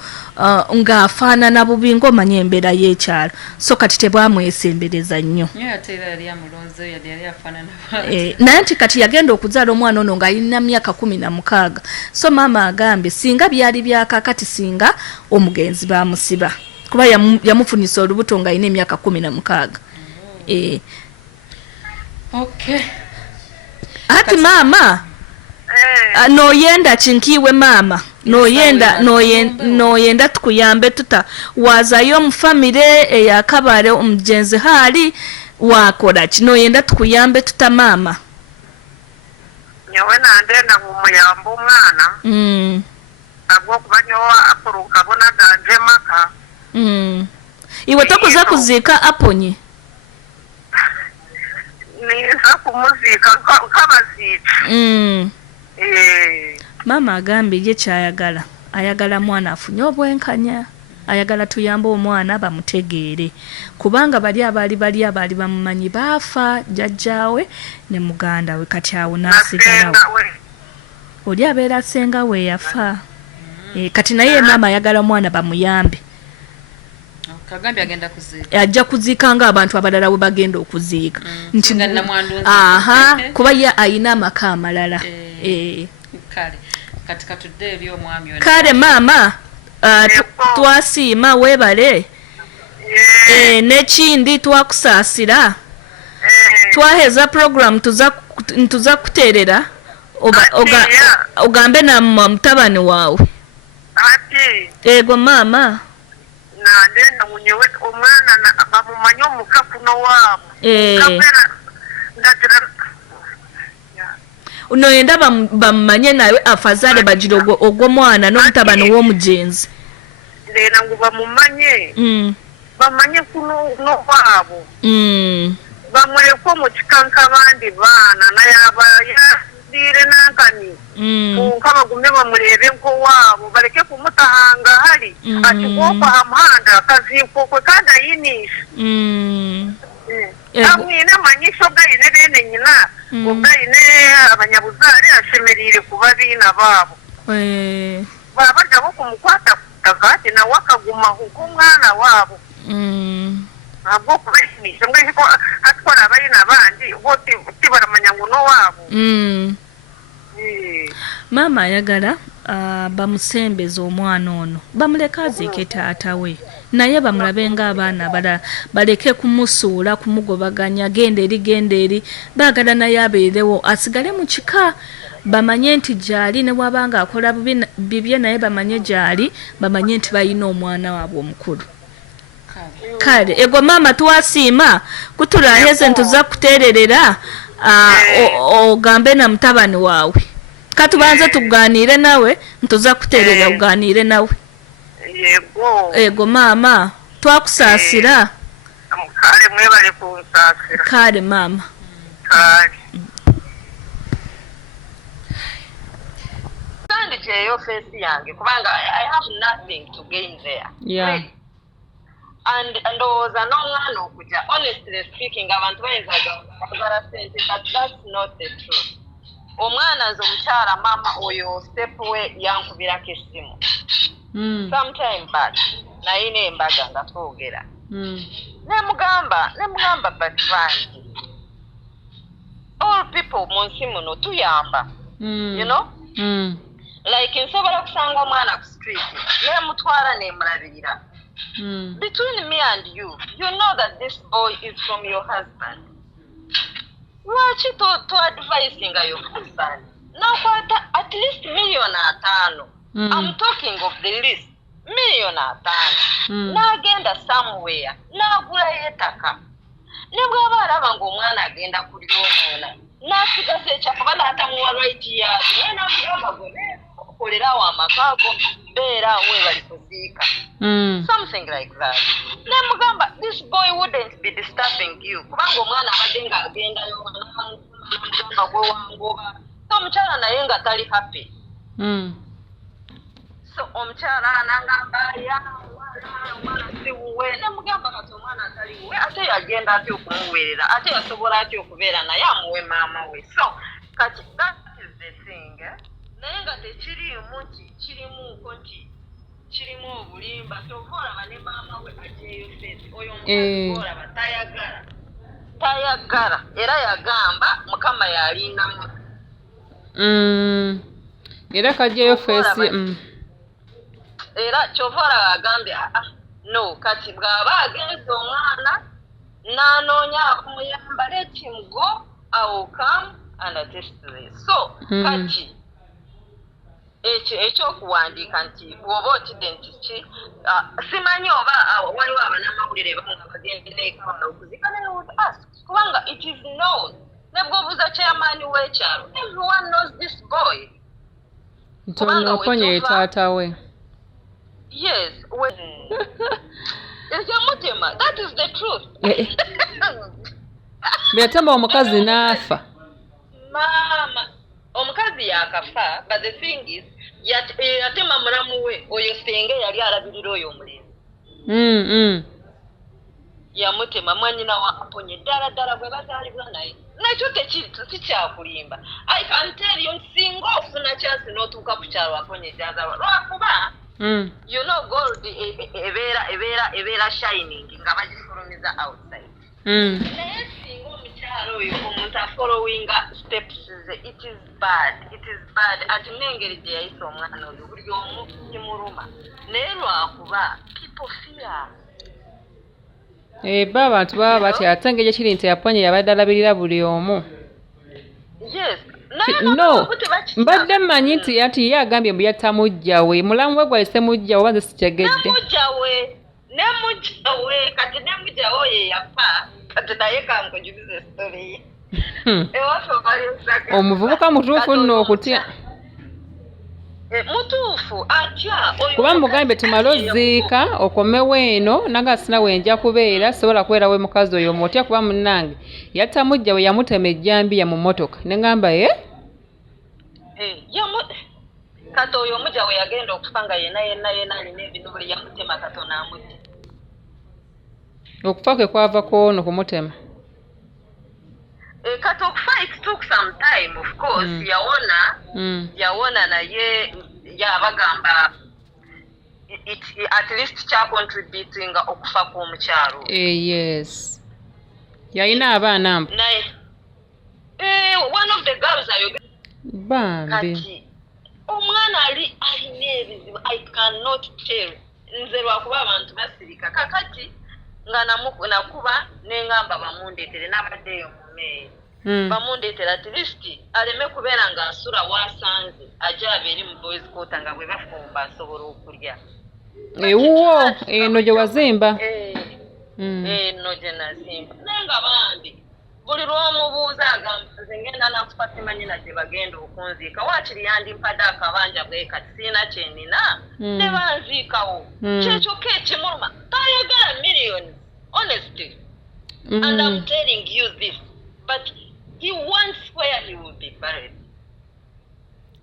ng'afaanana bubi ng'omanya embeera y'ekyalo so kati tebwamwesembereza nnyo naye nti kati yagenda okuzaala omwana ono ng'alina myaka 16 so maama agambye singa byali byakakati singa omugenzi bamusiba kuba yamufunisa olubuto ng'alina emyaka 16 Okay. ati mama noyenda chinkiwe mama noyenda tukuyambe tuta wazayo mufamire eyakabale omujenzi hali wakola kino yenda tukuyambe tuta mama nyewe nandenda kumuyamba omwana agwokubanyowa akuluka bona ganje maka iwe tokuza kuziika Aponye niza kumuziika nkabaziiki mama agambe ye kyayagala ayagala mwana afunye obwenkanya ayagala tuyambe omwana bamutegeere kubanga bali abaali bamumanyi baafa jjajjaawe ne muganda we kati awo n'asigalawo oli abeera senga we yafa kati naye mama ayagala omwana bamuyambe ajja kuziika ng'abantu abalala we bagenda okuziika kuba ye ayina amaka amalala kale mama twasiima weebale n'ekindi twakusaasira twaheza program ntuza kuteerera ogambe na mutabani waawe ego mama nandenda munyewe omwana bamumanye omukapu nowaabo noyenda bamumanye nawe afazale bagira ogw'omwana n'omutabani w'omujenzi ndenda ngu bamumanye bamanye kunowaabo bamuleke omukikanka abandi baana naye abayadire nankani kunka bagume bamulebe nkowaabo baleke kumutahanga hali ati gwopa hamuhanda kazinkokwe kandi ayinisha amwine amanyisho gaine bene nyina ogaine abanyabuzaare ashemereire kuba biina baabo baba barya kumukwata kagati nawe akagumaho nk'omwana waabo ntabwo kubayinisha ngo atwara abaina abandi bo tibaramanya ngo nowaabo mama ayagala bamusembeza omwana ono bamuleka aziike taata we naye bamulabe ng'abaana abalala baleke kumusuula kumugobaganya genda eri baagala naye abeerewo asigale mu kika bamanye nti gyali ne wabanga akola bibye naye bamanye gyali bamanye nti balina omwana waabwe omukulu kale ego mama twasiima kutulaheze ntuza kuteererera ogambe na mutabani waawe katubanze tuganire nawe ntuza kuteerera uganire nawe ego mama twakusaasira kale mwebale kunsaasira kale mama kale kyeyo face yange kubanga I have nothing to gain there really. And ndowooza n'omwana okujja honestly speaking abantu bayinzaga sente but that's not the truth omwana nze omukyala mama oyo step we yankubirako essimu sometime back nayina embaga nga twogera nemugamba but bangi all people mu nsi muno tuyamba you know like nsobola kusanga omwana ku street nemutwala nemulabirira between me and you know that this boy is from your husband lwaki to advising your husband nakwata at least $5,000,000 I'm talking of the least $5,000,000 nagenda somewhere nagulayo ettaka nebwaba alaba ng'omwana agenda kulyonoona nasigaza ekyakuba naatamuwa right yard naye namugamba gone okolerawo amakago beera we bali kuziika something like that nemugamba this boy wouldn't be disturbing you kubanga omwana abadde ng'agendayo namugamba gwewangoba so omukyala naye nga tali happy so omukyala nangamba omwana siwuwe nemugamba kati omwana ataliwuwe ate yagenda atya okumuweerera ate yasobola atya okubeera naye amuwe maama we so kati that is the thing naye nga tekirimu nti kirimu obulimba kyova olaba ne maama we ajeeyo fesi oyo omukazi olaba tayagala era yagamba mukama yalindamu era kajeeyo fesi era kyova olaba agambye no kati bw'aba agenze omwana n'anoonya akumuyamba let him go I will come and attest to this. So kati ekyokuwandiika nti bw'oba otidde nti ki simanyi oba waliwo abanamawulire banga bagendereeka okuzika naye would ask kubanga it is known ne bw'obuuza chairman w'ekyalo everyone knows this boy ntono Aponye taata we yes ekyamutema that is the truth byatema omukazi n'afa mama omukazi yakafa but the thing is yatema mulamu we oyo senge yali alabirira oyo omulenzi yamutema mwanyina wa Aponye ddala bwe bazaalibwa naye nakyo tekikyakulimba I can tell you singa ofuna chance n'otuuka ku kyalo Aponye gyazaalwa lwakuba you know gold ebeera shining nga bagifulumiza outside naye singa omukyalo oyo omuntu afollowinga steps ze it is bad ati n'engeri gye yayisa omwana oyo buli omu kimuluma naye lwakuba people fear ba abantu baba batya ate engeri kiri nti Aponye yabadde alabirira buli omu yes no mbadde mmanyi nti ati ye agambye mbu yatamujja we mulamu we gwayise mujja we banze sikyegedde nemujjawe kati nemujjawe oyo yafa kati naye kankujuliza story ye omuvubuka mutuufu nno okutya mutuufu atya kuba mugambye tumale oziika okomewo eno nanga sina wenja kubeera sobola kubeera we mukazi oyo omutya kuba munnange yatamujja we yamutema ejjambiya mu mmotoka ne ngamba kati oyo omujja we yagenda okufa nga yena alina ebinubuli yamutema katona amujja okufa kwe kwavako ono kumutema kati okufa it took some time of course yawona naye yabagamba at least kyacontributinga okufa kw'omukyalo yes yalina abaana mbu naye one of the girls bambi kati omwana alina ebizibu I cannot tell nze lwakuba abantu basirika kakati nga nakuba nengamba bamundeetere n'abaddeyo mumeeri bamundeetera at least aleme kubeera ng'asula waasanze ajja abeeri mu boys quarter nga bwe bafumba asobola okulya ewuwo eno gye wazimba eno gye nazimba naye nga bambi buli lw'omubuuza agamba nze ngenda nakufa simanyi na gye bagenda okunziika waakiri yandimpadde akabanja bwe kati siina kyenina ne banziikawo kyekyokka ekimuluma tayagala millions honestly and I'm telling you this but he wants where he will be buried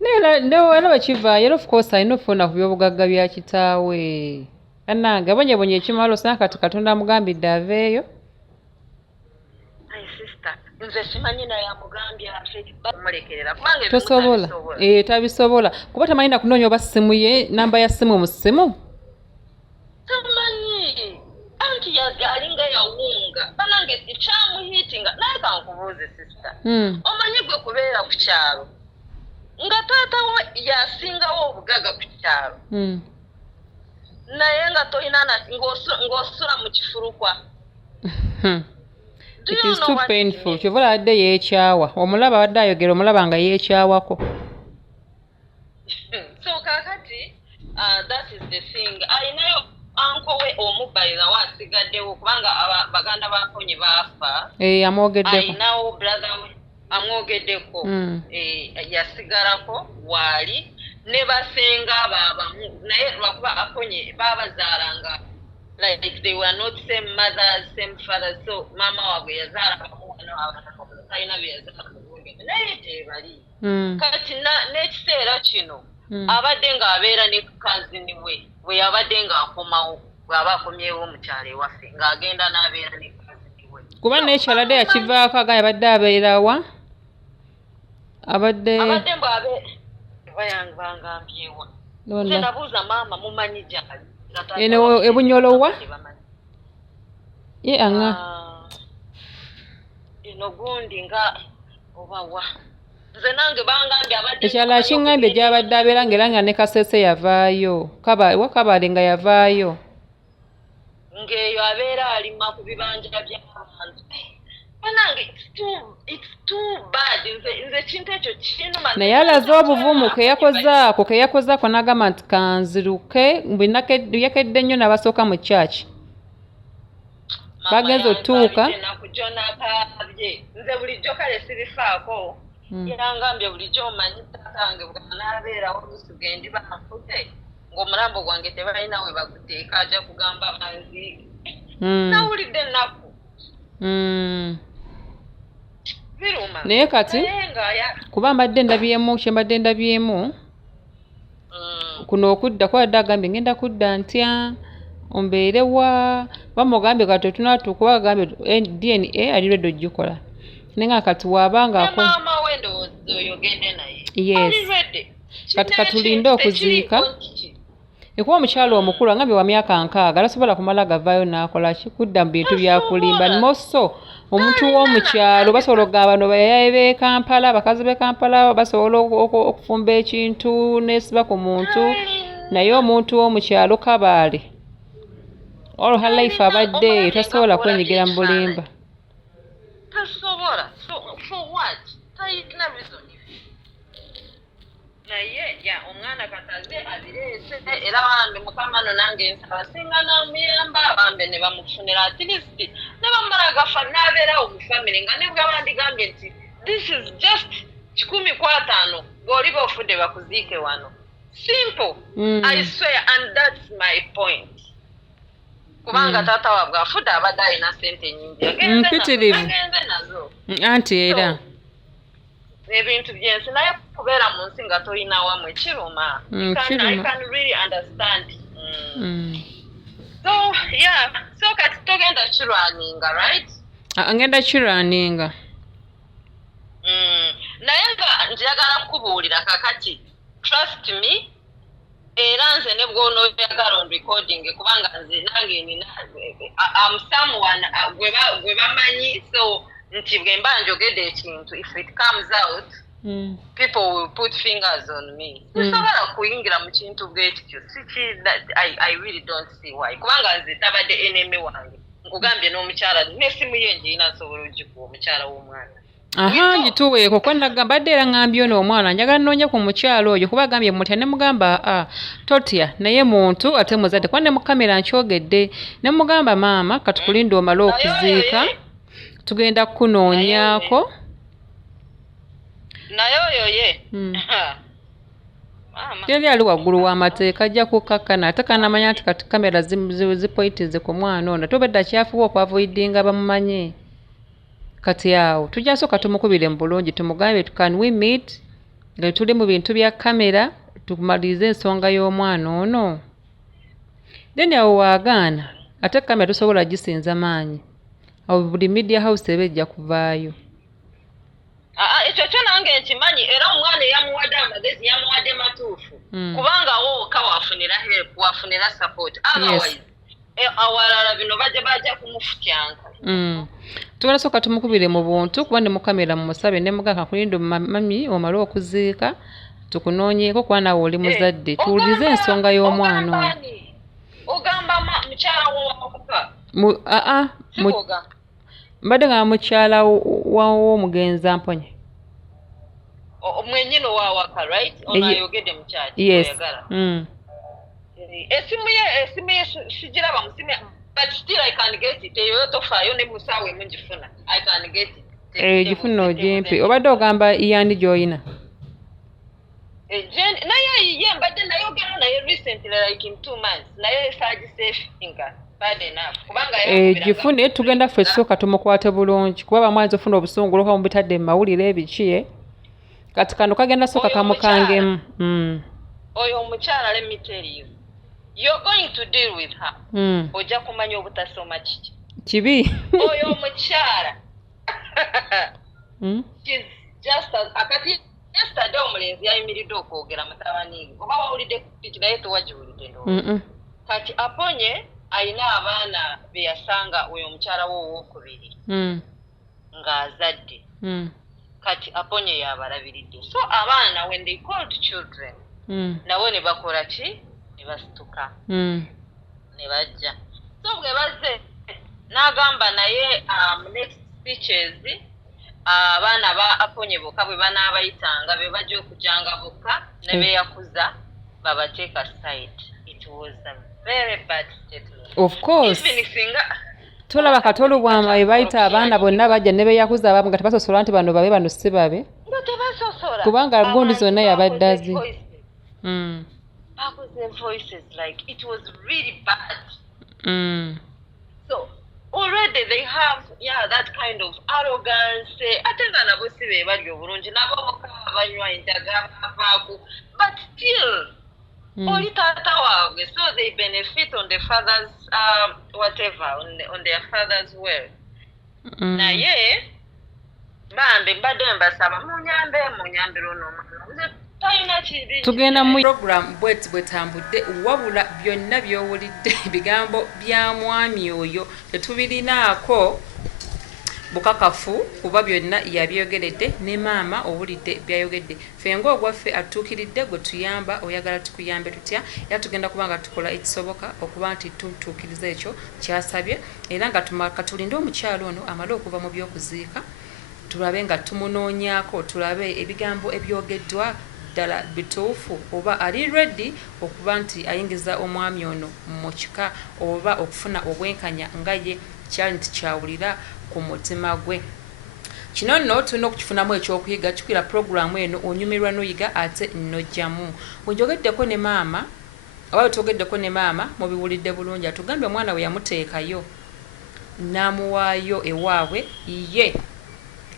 era bwekivaayo of course alina okufuna ku byobugagga bya kitaawe annange abonyebonye ekimalo sana kati katonda amugambidde aveeyo nze simanyi naye amugambye amulekerera kubanga tosobola tabisobola kuba tamanyi nakunoonya oba simu ye namba ya simu mu simu tamanyi anti alinga yawunga banange kyamuhiitinga naye kankubuuze sisita omanyi gwe kubeera ku kyalo nga taatawo yasingawo obugaga ku kyalo naye nga tolina ng'osula mu kifulukwa it is too painful kyovola adde yeekyawa omulaba abadde ayogera omulaba nga yeekyawako so kakati that is the thing alinayo anko we omubayira wasigaddewo kubanga baganda ba Aponye baafa amwogeddeko alinawo brother we amwogeddeko yasigalako waali ne basenga baabamu naye lwakuba Aponye baabazaalanga like they were not same mothers, same fathers, so mama waabwe yazaala bamuwano abalina bye yazaala bulungi naye tebali kati n'ekiseera kino abadde ng'abeera ne kazini we bwe yabadde ng'akomawo bw'aba akomyewo mukyalo ewaffe ng'agenda n'abeera ne kazini we kuba n'ekyaladde yakivaako aga yabadde abeerawa abadde bayangambyewa nze nabuuza maama mumanyi gyali eno ebunyolowa ye anga eno gundi nga obawa nze nange bangambye abadde ekyala kingambye gyabadde abeera ng'era nga ne Kasese yavaayo Kabale nga yavaayo ng'eyo abeera alima ku bibanja by'abantu banange it's too bad nze kintu ekyo kinuma naye alaze obuvumu ke yakozaako n'agamba nti kanziruke yakedde nnyo n'abasooka mu church bagenza otuuka nze bulijjo kale sibifaako yangambye bulijjo omanyi tatange bw'anaabeerawo oluusi gendi banfude ng'omulambo gwange tebalina we baguteeka ajja kugamba manziike nawulidde ennaku biruma naye kati kuba mbadde ndabyemu kuno okudda kwadde agambye ngenda kudda ntya ombeerewa bamugambye kati tunatuukuba agambye DNA ali lwedde ogikola naye nga kati waabanga maama we ndowooza oyogedde naye yes kati katulinde okuziika ekuba omukyalo omukulu angambye wa myaka 6 alasobola kumala gavaayo n'akola kikudda mu bintu byakulimba nimoso omuntu w'omukyalo basobola okugamba bano bayaye b'e Kampala abakazi b'e Kampala basobola okufumba ekintu n'esiba ku muntu naye omuntu w'omukyalo kabaale all her life abadde tasobola kwenyigira mu bulimba tasobola for what tayina reason naye ya omwana kataze abireese era bambe mukamano nange nsaba singa namuyamba bambe ne bamufunira at least ne bamala gafa n'abeerawo mu family nga nibwe bandigambye nti this is just 15 bw'oli bofudde bakuziike wano simple I swear and that's my point kubanga taata wabwe afudde abadde alina sente nyingi agenze nazo anti era ebintu byensi naye kubeera mu nsi nga toyina wamwe kiruma I can really understand so yeah so kati togenda kirwaninga right ngenda kirwaninga naye nga njagala kukubuulira kakati trust me era nze ne bw'onooyagala on recording kubanga nze nange nina am someone gwe bamanyi so nti bwe mba njogedde ekintu if it comes out people will put fingers on me nsobola kuyingira mu kintu bwekityo I really don't see why kubanga nze tabadde enemy wange nkugambye n'omukyala n'essimu ye njirina nsobola ogikuwa omukyala w'omwana gituweeko ko mbadde era ngambye ono omwana njagala nnoonye ku mukyalo oyo kuba agambye mutya ne mugamba totya naye muntu ate muzadde kuba ne mu kamera nkyogedde ne mugamba maama katukulinde omale okuziika tugenda kunoonyaako naye oyo ye yali ali waggulu w'amateeka ajja kukakkana ate kanamanya nti kati kamera zipoitize ku mwana ono tobedda kyafuba okwavoidinga bamumanye kati awo tujja sooka tumukubire mu bulungi tumugambe can we meet nga tuli mu bintu bya kamera tumalirize ensonga y'omwana ono then awo waagaana ate kamera tosobola gisinza maanyi awo buli media house eba ejja kuvaayo ekyo kyo nange nkimanyi era omwana eyamuwadde amagezi yamuwadde matuufu kubanga wooka wafunira help wafunira support otherwise awalala bino bajja kumufutyanka tugenda sooka tumukubire mu buntu kuba ne mukamera mumusabe ne muganga kulinda mami omale okuziika tukunoonyeeko kuba naawe oli muzadde tuwulirize ensonga y'omwana ono ogamba mukyala wowakuka mbadde nga mukyala w'omugenzi Aponye mwenyini owawaka right ono ayogedde mukyaki oyagala esimu ye sigiraba musimu but still I can get it eyo tofaayo ne musaawe mugifuna I can get it gifuna ogimpe obadde ogamba iyandi gy'oyina naye ye mbadde nayogera naye recently like in 2 months naye saagisefinga bad enough kubanga gifune tugenda ffe sooka tumukwate bulungi kuba bamwanza ofuna obusunguluka mu bitadde mu mawulire ebiki kati kano kagenda sooka kamukangemu oyo omukyala let me tell you you're going to deal with her ojja kumanya obutasoma kiki kibi oyo omukyala she's just akati yesterday omulenzi yayimiridde okwogera mutabani oba wawulidde kiki naye towagiwulidde ndo kati Aponye alina abaana be yasanga oyo omukyala we owokubiri ng'azadde kati Aponye yabalabiridde so abaana when they called children nawe ne bakola ki ne basituka ne bajja so bwe bazze n'agamba naye next speeches abaana ba Aponye bokka bwe banaabayitanga be bajja okujanga bokka ne beeyakuza babateeka side. It was a very bad statement. Of course. Even singa tulaba katolo bwama be bayita abaana bonna bajja ne beeyakuza abamu nga tebasosola nti bano babe bano si babe kubanga gundi zonna yabadde azi. Bakoze voices like it was really bad. So already they have that kind of arrogance. Ate nga nabo si be bali obulungi nabo bokka abanywa enjaga bavaako but still oli taata waabwe so they benefit on the father's whatever on their father's wealth. Naye bambi mbadde mbasaba munyambe luno tugenda mu program bwetambudde wabula byonna byowulidde ebigambo bya mwami oyo tetubirinaako bukakafu kuba byonna yabyogeredde ne maama owulidde byayogedde ffe ng'ogwaffe atuukiridde gwe tuyamba oyagala tukuyambe tutya era tugenda kuba nga tukola ekisoboka okuba nti tutuukiriza ekyo kyasabye era nga katulinde omukyalo ono amale okuva mu by'okuziika tulabe nga tumunoonyaako tulabe ebigambo ebyogeddwa ddala bituufu oba ali ready okuba nti ayingiza omwami ono mu kika oba okufuna obwenkanya nga ye kyali nti kyawulira ku mutima gwe. Kino nno tulina okukifunamu ekyokuyiga kikwira puroguramu eno onyumirwa n'oyiga ate nnojjamu. Bwenjogeddeko ne maama oba bwetogeddeko ne maama mubiwulidde bulungi atugambye omwana we yamuteekayo n'amuwaayo ewaabwe ye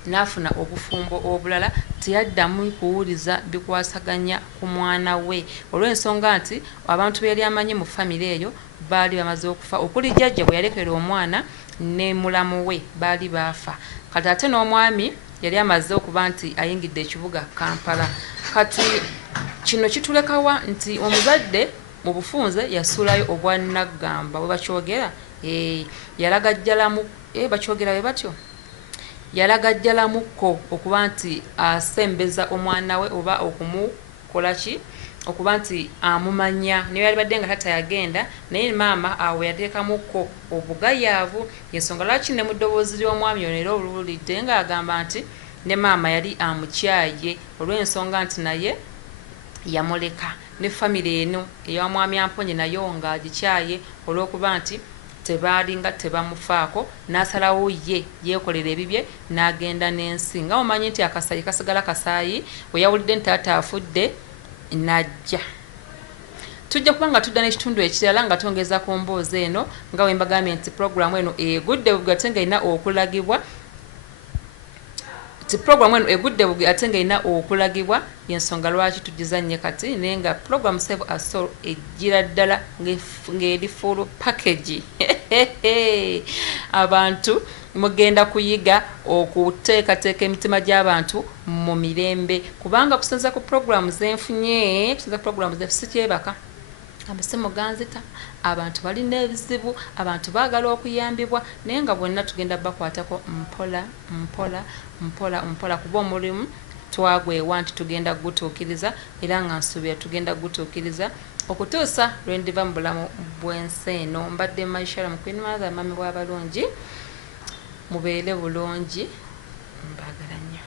n'afuna obufumbo obulala teyaddamu kuwuliza bikwasaganya ku mwana we olw'ensonga nti abantu be yali amanyi mu famire eyo baali bamaze okufa okuli jjajja bwe yalekera omwana ne mulamu we baali baafa kati ate n'omwami yali amaze okuba nti ayingidde ekibuga Kampala. Kati kino kitulekawa nti omuzadde mu bufunze yasuulayo obwanaggamba bwe bakyogera yalaga jjalamu bakyogera bwe batyo yalagajjalamukko okuba nti asembeza omwana we oba okumukola ki okuba nti amumanya naye yali badde nga tata yagenda naye maama awo yateekamukko obugayaavu yensonga lwaki ne mu ddoboozi ly'omwami ono era olulidde ng'agamba nti ne maama yali amukyaye olw'ensonga nti naye yamuleka ne famire eno ey'omwami Aponye nayo ng'agikyaye olw'okuba nti tebaalinga tebamufaako n'asalawo ye yeekolera ebibye n'agenda n'ensi nga omanyi nti akasaayi kasigala kasaayi we yawulidde nti taata afudde n'ajja. Tujja kuba nga tudda n'ekitundu ekirala nga twongeza ku mboozi eno nga we mbagambye nti puroguramu eno egudde bugwi ate nga erina okulagibwa ate nga erina okulagibwa yensonga lwaki tugizannye kati naye nga puroguramu Save a Soul ejjira ddala ng'eri full package. Abantu mugenda kuyiga okuteekateeka emitima gy'abantu mu mirembe kubanga kusinza ku puroguramu zenfunye sikyebaka ambese muganzita abantu balina ebizibu abantu baagala okuyambibwa naye nga bonna tugenda bakwatako mpola kuba omulimu twagwewa nti tugenda gutuukiriza era nga nsuubira tugenda gutuukiriza okutuusa lwe ndiva mu bulamu bw'ensi eno. Mbadde Maisha Queen Mother mami bw'abalungi mubeere bulungi.